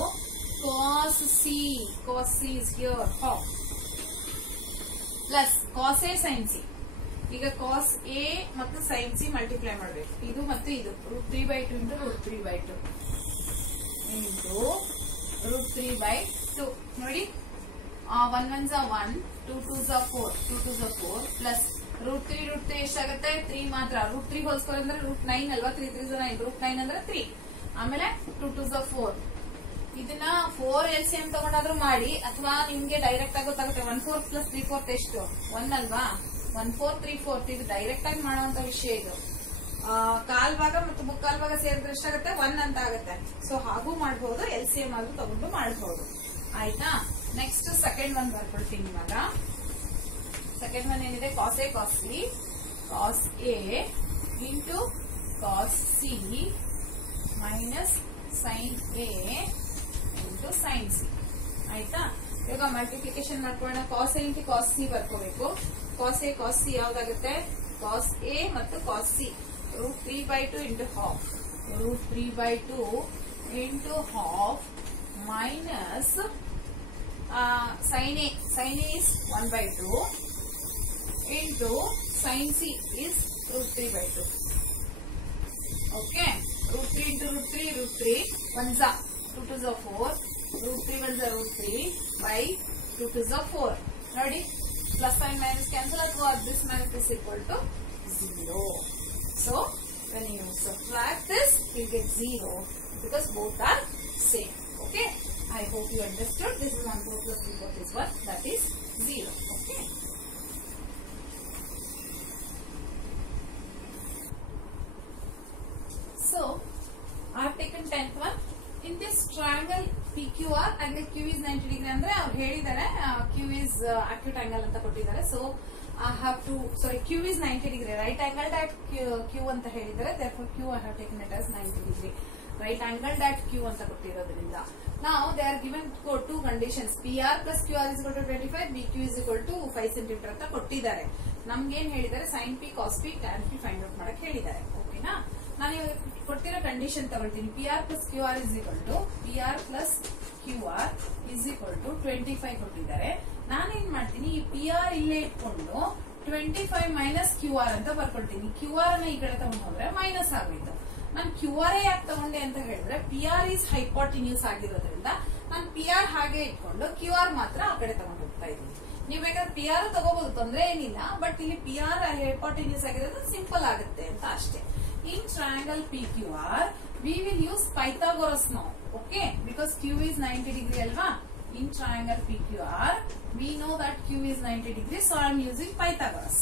cos C. Cos C is here half. Plus cos A sine C. ಈಗ cos A ಮತ್ತು sine C multiply ಮಾಡಬೇಕು. ಇದು ಮತ್ತು ಇದು √3/2 into √3/2 into √3/2. ನೋಡಿ 1 1s are 1, 2 2s are 4, 2 2s are 4 plus √3 ಎಷ್ಟಾಗುತ್ತೆ, 3 ಮಾತ್ರ. √3 whole square ಅಂದ್ರೆ √9 ಅಲ್ವಾ, 3 3s are 9, √9 ಅಂದ್ರೆ 3. ಆಮೇಲೆ 2 2s are 4. ಇದನ್ನ 4 LCM ತಗೊಂಡಾದ್ರೂ ಮಾಡಿ, ಅಥವಾ ನಿಮ್ಗೆ ಡೈರೆಕ್ಟ್ ಆಗಿ ಗೊತ್ತಾಗುತ್ತೆ. 1/4 ಪ್ಲಸ್ 3/4 ಎಷ್ಟು, 1 ಅಲ್ವಾ. 1/4 3/4 ಇದು ಡೈರೆಕ್ಟ್ ಆಗಿ ಮಾಡುವಂತ ವಿಷಯ. ಇದು ಕಾಲ್ ಭಾಗ ಮತ್ತು ಮುಕ್ಕಾಲ್ ಭಾಗ ಸೇರಿದ್ರೆ ಎಷ್ಟಾಗುತ್ತೆ, 1 ಅಂತ ಆಗುತ್ತೆ. ಸೊ ಹಾಗೂ ಮಾಡಬಹುದು, LCM ಆದ್ರೂ ತಗೊಂಡು ಮಾಡಬಹುದು. ಆಯ್ತಾ. ನೆಕ್ಸ್ಟ್ ಸೆಕೆಂಡ್ ಒನ್ ಬರ್ಕೊಳ್ತೀನಿ ಇವಾಗ. ಸೆಕೆಂಡ್ ಒನ್ ಏನಿದೆ, cos A cos C. Cos A into cos C minus sine A into sine C. ಆಯ್ತಾ. ಇವಾಗ ಮಲ್ಟಿಪ್ಲಿಕೇಶನ್ ಮಾಡ್ಕೊಳ್ಳೋಣ. Cos A into cos C ಬರ್ಕೋಬೇಕು. ಕಾಸ್ ಎ ಕಾಸ್ ಸಿ ಯಾವ್ದಾಗುತ್ತೆ, ಕಾಸ್ ಎ ಮತ್ತು cos C. √3/2 into half. √3/2 into half minus sine A. Sine A is 1/2 into sine C is √3/2. Okay. √3 into √3 1s are 2 2s are 4, √3 1s are √3 by 2 2s are 4. ನೋಡಿ, plus and minus cancel, ಅಥವಾ this minus is equal to 0. So when you subtract this, you get 0 because both are same. Okay. I hope you understood. This is 1/4 plus 3/4 is 1. That is 0. Okay. So I have taken 10th one. In this triangle PQR, angle Q is 90 degree ಅಂದ್ರೆ ಅವ್ರು ಹೇಳಿದ್ದಾರೆ Q is acute angle ಅಂತ ಕೊಟ್ಟಿದ್ದಾರೆ. So I have to, sorry, Q is 90 degree. Right angled at Q ಅಂತ ಹೇಳಿದ್ದಾರೆ. Therefore Q I have taken it as 90 degree. Right angled at Q ಅಂತ ಕೊಟ್ಟಿರೋದ್ರಿಂದ. Now they are given two conditions. PR plus QR is equal to 25, BQ is equal to 5 cm ಅಂತ ಕೊಟ್ಟಿದ್ದಾರೆ. ನಮ್ಗೇನ್ ಹೇಳಿದ್ದಾರೆ, sin P cos P tan P find out ಮಾಡಕ್ ಹೇಳಿದ್ದಾರೆ. ಓಕೆನಾ. ನಾನು ಕೊಟ್ಟಿರೋ ಕಂಡೀಷನ್ ತಗೊಳ್ತೀನಿ. PR plus QR is equal to PR plus QR is equal to 25 ಕೊಟ್ಟಿದ್ದಾರೆ. ನಾನೇನ್ ಮಾಡ್ತೀನಿ, ಈ PR ಇಲ್ಲೇ ಇಟ್ಕೊಂಡು 25 ಮೈನಸ್ QR ಅಂತ ಬರ್ಕೊಳ್ತೀನಿ. QR ಅನ್ನ ಈ ಕಡೆ ತಗೊಂಡು ಹೋದ್ರೆ ಮೈನಸ್ ಆಗೋಯ್ತು. ನಾನು QR ಯಾಕೆ ತಗೊಂಡೆ ಅಂತ ಹೇಳಿದ್ರೆ, PR is hypotenuse ಆಗಿರೋದ್ರಿಂದ ನಾನು PR ಹಾಗೆ ಇಟ್ಕೊಂಡು QR ಮಾತ್ರ ಆ ಕಡೆ ತಗೊಂಡು ಹೋಗ್ತಾ ಇದ್ದೀನಿ. ನೀವು ಬೇಕಾದ್ರೆ ಪಿ ಆರ್ ತಗೋಬಹುದು, ತೊಂದ್ರೆ ಏನಿಲ್ಲ. ಬಟ್ ಇಲ್ಲಿ ಪಿ ಆರ್ ಹೈಪೋಟೆನ್ಯೂಸ್ ಆಗಿರೋದು ಸಿಂಪಲ್ ಆಗುತ್ತೆ ಅಂತ ಅಷ್ಟೇ. In triangle P Q R we will use Pythagoras ನಾವು. Okay, because Q is 90 degree ಅಲ್ವಾ. In triangle PQR, we know that Q is 90 degrees, so I am using Pythagoras.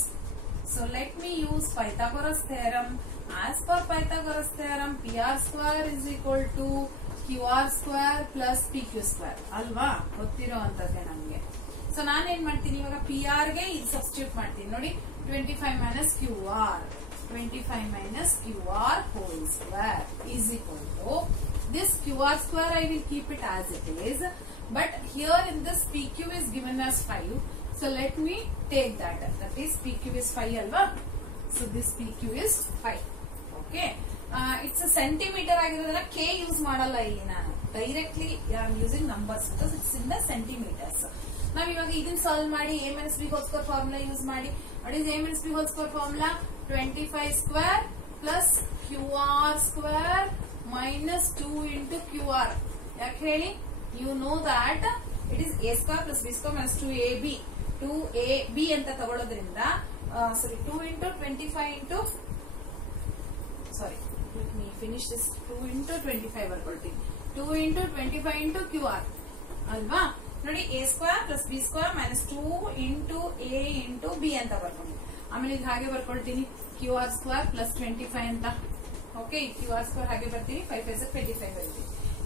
So let me use Pythagoras theorem. As per Pythagoras theorem, PR square is equal to QR square plus PQ square. Alva? ಗೊತ್ತಿರೋ ಅಂತದ್ದೇ ನಮಗೆ. So ನಾನು ಏನ್ ಮಾಡ್ತೀನಿ ಇವಾಗ PR ಗೆ ಇದು substitute ಮಾಡ್ತೀನಿ ನೋಡಿ. 25 minus QR. 25 minus QR whole square is equal to this QR square. I will keep it as it is. But here in this PQ is given as 5. So let me take that. That is PQ is 5 alva. So this PQ is 5. Okay. It's a centimeter ಆಗಿರೋದ್ರಿಂದ K use ಮಾಡಲ್ಲ ಇಲ್ಲಿ ನಾನು. Directly I am using numbers because it's in the centimeters. ನಾವು ಇವಾಗ ಇದನ್ನ solve ಮಾಡಿ A minus B whole square formula use ಮಾಡಿ. What is A minus B whole square formula? 25 square plus QR square minus 2 into QR. ಯಾಕೆ ಹೇಳಿ? You know that it is A square plus B square minus 2AB. 2AB ಅಂತ ತಗೊಳ್ಳೋದ್ರಿಂದ sorry 2 into 25 into sorry let me finish this. 2 into 25 ಬರ್ಕೊಳ್ತೀನಿ. 2 into 25 into QR ಅಲ್ವಾ. ನೋಡಿ A square plus B square minus 2 into A into B ಅಂತ ಬರ್ಕೊಂಡು ಆಮೇಲೆ ಇದು ಹಾಗೆ ಬರ್ಕೊಳ್ತೀನಿ QR square plus 25 ಅಂತ. Okay, QR square ಹಾಗೆ ಬರ್ತೀನಿ. 5 5 25 ಬರ್ತೀನಿ.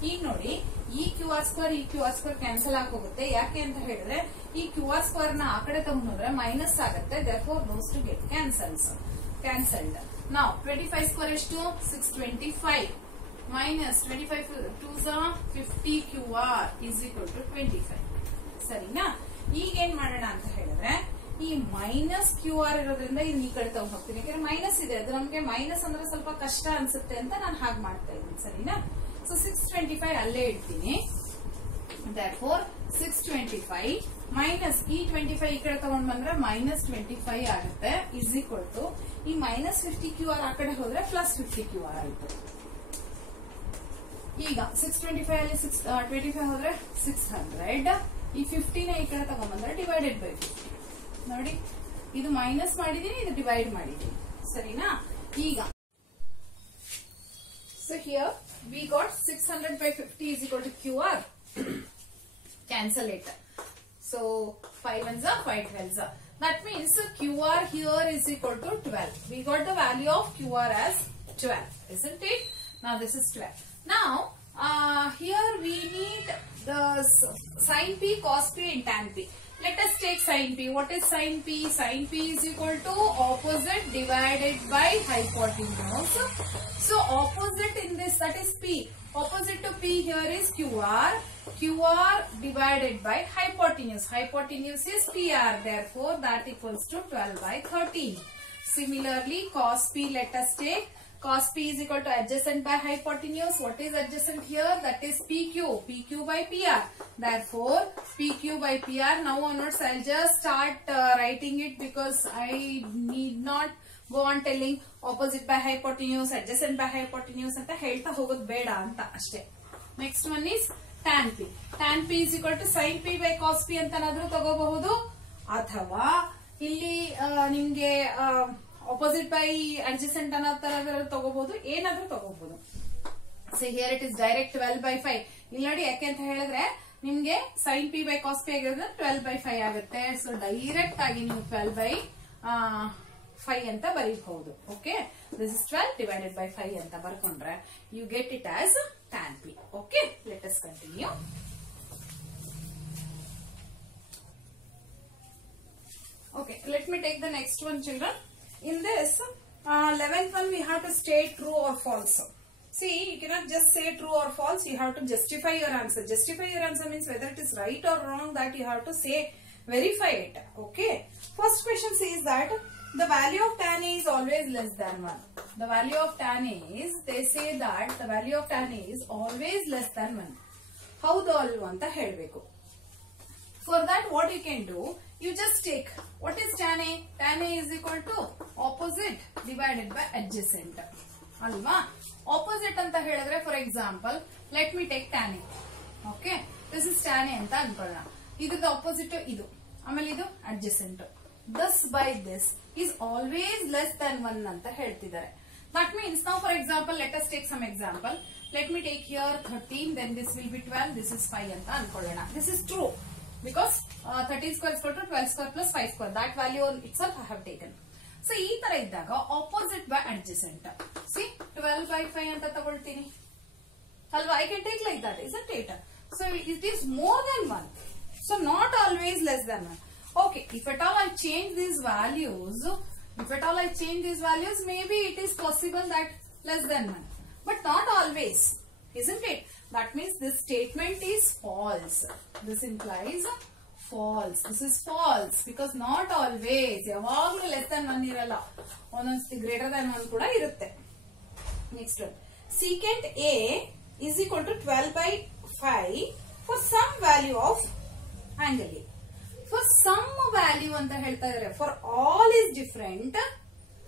ಈಗ ನೋಡಿ ಈ QR square ಈ QR square ಕ್ಯಾನ್ಸಲ್ ಆಗೋಗುತ್ತೆ. ಯಾಕೆ ಅಂತ ಹೇಳಿದ್ರೆ ಈ QR square ನ ಆ ಕಡೆ ತಗೊಂಡ್ರೆ ಮೈನಸ್ ಆಗುತ್ತೆ. therefore those to get cancelled. Now 25 square ಎಷ್ಟು? 625 minus 25 2s are 50 QR is equal to 25. ಸರಿನಾ? ಈಗ ಏನ್ ಮಾಡೋಣ ಅಂತ ಹೇಳಿದ್ರೆ ಈ ಮೈನಸ್ QR ಇರೋದ್ರಿಂದ ಇದು ಈ ಕಡೆ ತಗೊಂಡ್ ಹೋಗ್ತೀನಿ. ಯಾಕಂದ್ರೆ ಮೈನಸ್ ಇದೆ, ಅದು ನಮ್ಗೆ ಮೈನಸ್ ಅಂದ್ರೆ ಸ್ವಲ್ಪ ಕಷ್ಟ ಅನ್ಸುತ್ತೆ ಅಂತ ನಾನು ಹಾಗೆ ಮಾಡ್ತಾ ಇದ್ದೀನಿ. ಸರಿನಾ? So 625 ಅಲ್ಲೇ ಇಡ್ತೀನಿ. Therefore 625 minus ಈ 25 ಈ ಕಡೆ ತಗೊಂಡ್ ಬಂದ್ರೆ minus 25 ಆಗುತ್ತೆ is equal to ಈ minus 50 QR ಆ ಕಡೆ ಹೋದ್ರೆ plus 50 QR ಆಯ್ತು. ಈಗ 625 ಅಲ್ಲಿ 25 ಹೋದ್ರೆ 600. ಈ 50 ನ ಈ ಕಡೆ ತಗೊಂಡ್ ಬಂದ್ರೆ ಡಿವೈಡೆಡ್ ಬೈ 50. ನೋಡಿ ಇದು ಮೈನಸ್ ಮಾಡಿದೀನಿ, ಇದು ಡಿವೈಡ್ ಮಾಡಿದೀನಿ. ಸರಿನಾ? ಈಗ so here we got 600 by 50 is equal to QR. Cancel it. So 5 ones are 5 12s are. That means QR here is equal to 12. We got the value of QR as 12, isn't it? Now this is 12. Now here we need the sin P, cos P and tan P. Let us take sin P. What is sin P? Sin P is equal to opposite divided by hypotenuse. So opposite in this, that is P. Opposite to P here is QR. QR divided by hypotenuse. Hypotenuse is PR. Therefore that equals to 12 by 13. Similarly cos P, let us take. Cos P is equal to adjacent by hypotenuse. What is adjacent here? That is PQ. PQ by PR. Therefore, PQ by PR. Now onwards, I'll just start writing it because I need not go on telling opposite by hypotenuse, adjacent by hypotenuse ಅಂತ ಹೇಳ್ತಾ ಹೋಗೋದು ಬೇಡ ಅಂತ ಅಷ್ಟೇ. Next one is tan P. Tan P is equal to sin P by cos P ಅಂತನಾದ್ರೂ ತಗೋಬಹುದು, ಅಥವಾ ಇಲ್ಲಿ ನಿಮ್ಗೆ opposite by adjacent ಅನ್ನೋ ತರ ತಗೋಬಹುದು, ಏನಾದ್ರೂ ತಗೋಬಹುದು. So here it is direct 12 by 5. ಇಲ್ಲಿ ನೋಡಿ ಯಾಕೆ ಅಂತ ಹೇಳಿದ್ರೆ ನಿಮ್ಗೆ sin P by cos P ಆಗಿರೋದ್ರೆ 12 by 5 ಆಗುತ್ತೆ. ಸೊ ಡೈರೆಕ್ಟ್ ಆಗಿ ನೀವು 12 by 5 ಅಂತ ಬರೀಬಹುದು. ಓಕೆ, ದಿಸ್ ಇಸ್ 12 divided by 5 ಅಂತ ಬರ್ಕೊಂಡ್ರೆ you get it as tan P. ಓಕೆ, let us continue. Okay, let me take the next one, children. In this 11th one, we have to state true or false. See, you cannot just say true or false. You have to justify your answer. Justify your answer means whether it is right or wrong. That you have to say, verify it. Okay. First question says that the value of tan A is always less than 1. The value of tan A is, they say that the value of tan A is always less than 1. Howdu alva anta helbeku. For that, what you can do, you just take, what is tan A? Tan A is equal to opposite divided by adjacent. Alva? Opposite anta helidre, for example, let me take tan A. Okay? This is tan A anta ankolna. Idu the opposite to idu. ಆಮೇಲೆ ಇದು adjacent. Thus by this is always less than 1 ಅಂತ ಹೇಳ್ತಿದ್ದಾರೆ. That means now for example let us take some example. Let me take here 13, then this will be 12, this is 5 ಅಂತ ಅನ್ಕೊಳ್ಳೋಣ. This is true because 13 square is equal to 12 square plus 5 square. That value itself I have taken. So ಈ ತರ ಇದ್ದಾಗ opposite by adjacent. See 12 by 5 ಅಂತ ತಗೊಳ್ತೀನಿ ಅಲ್ವಾ? I can take like that, isn't it? So it is more than 1. So not always less than 1. Okay, if at all I change these values, maybe it is possible that less than 1. But not always, isn't it? That means this statement is false. This implies false. This is false because not always. ಯಾವಾಗಲೂ less than 1 ಇರಲ್ಲ. ಒಂದೊಂದ್ಸತಿ greater than 1 ಕೂಡ ಇರುತ್ತೆ. Next one. Secant A is equal to 12 by 5 for some value of angle A. For some value ಅಂತ ಹೇಳ್ತಾ ಇದ್ದಾರೆ. For all is different.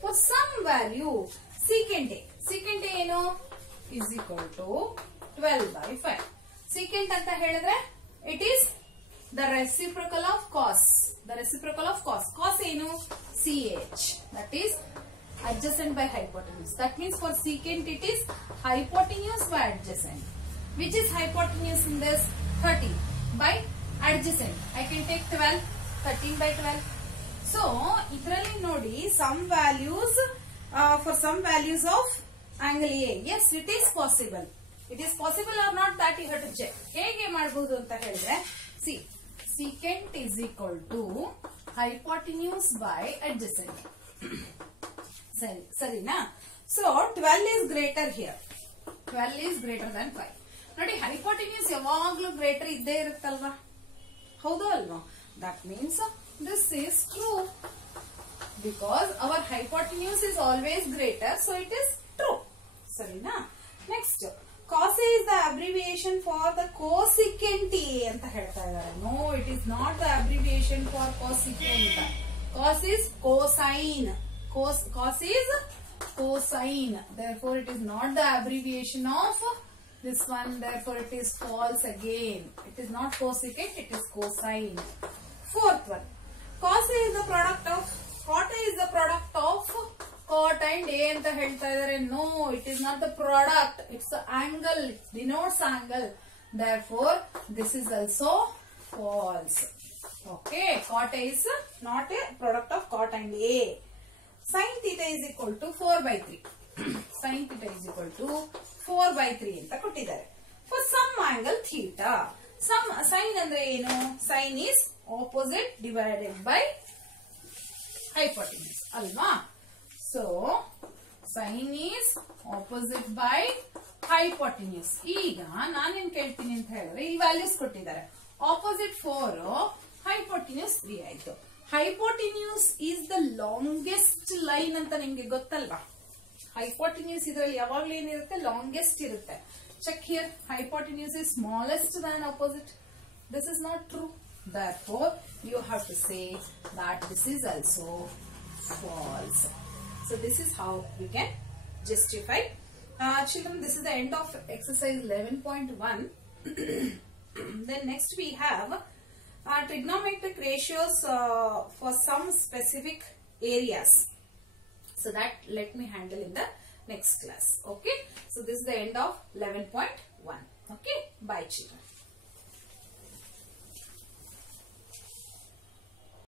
For some value secant A. Secant A ಏನು? Is equal to 12 by 5. Secant ಅಂತ ಹೇಳಿದ್ರೆ it is the reciprocal of cos. The reciprocal of cos. Cos ಏನು? CH. That is adjacent by hypotenuse. That means for secant it is hypotenuse by adjacent. Which is hypotenuse in this? 30 by adjacent. I can take 12, 13 by 12. So, idralli nodi some values for some values of angle A. Yes, it is possible. It is possible or not, that you have to check. Hege ಮಾಡಬಹುದು ಅಂತ ಹೇಳಿದ್ರೆ, see, secant is equal to hypotenuse by adjacent. ಸರಿನಾ? So 12 is greater here. 12 is greater than 5. ನೋಡಿ, hypotenuse ಯಾವಾಗಲೂ greater ಇದ್ದೇ ಇರುತ್ತಲ್ವಾ? ಹೌದು ಅಲ್ವಾ? That means this is true because our hypotenuse is always greater, so it is true. ಸರಿನಾ? Next, cos A is the abbreviation for the cosecant A ಅಂತ ಹೇಳ್ತಾ ಇದ್ದಾರೆ. No, it is not the abbreviation for cosecant. Cos is cosine. Cos is cosine. Therefore, it is not the abbreviation of this one. Therefore, it is false again. It is not cosecant, it is cosine. Fourth one. Cos A is the product of, cot A is the product of cot and A ಅಂತ ಹೇಳ್ತಾ ಇದ್ದಾರೆ. No, it is not the product. It's the angle. It denotes angle. Therefore, this is also false. Okay. Cot A is not a product of cot and A. Sin theta is equal to 4 by 3. Sin theta is equal to 4 by 3 ಅಂತ ಕೊಟ್ಟಿದ್ದಾರೆ. For some angle theta. Some sin ಅಂದ್ರೆ ಏನು? Sin is opposite divided by hypotenuse. ಅಲ್ವಾ? So, sin is opposite by hypotenuse. ಈಗ ನಾನೇನ್ ಕೇಳ್ತೀನಿ ಅಂತ ಹೇಳಿದ್ರೆ, ಈ ವ್ಯಾಲ್ಯೂಸ್ ಕೊಟ್ಟಿದ್ದಾರೆ. Opposite 4, hypotenuse 3 ಆಯ್ತು. Hypotenuse is the longest line ಅಂತ ನಿಮ್ಗೆ ಗೊತ್ತಲ್ವಾ? Hypotenuse ಇದರಲ್ಲಿ ಯಾವಾಗಲೂ ಏನಿರುತ್ತೆ? Longest ಇರುತ್ತೆ. Check here. Hypotenuse is smallest than opposite. This is not true. Therefore, you have to say that this is also false. So, this is how we can justify. Children, this is the end of exercise 11.1. Then next we have trigonometric ratios for some specific areas. So that let me handle in the next class. Okay. So this is the end of 11.1. Okay. Bye children.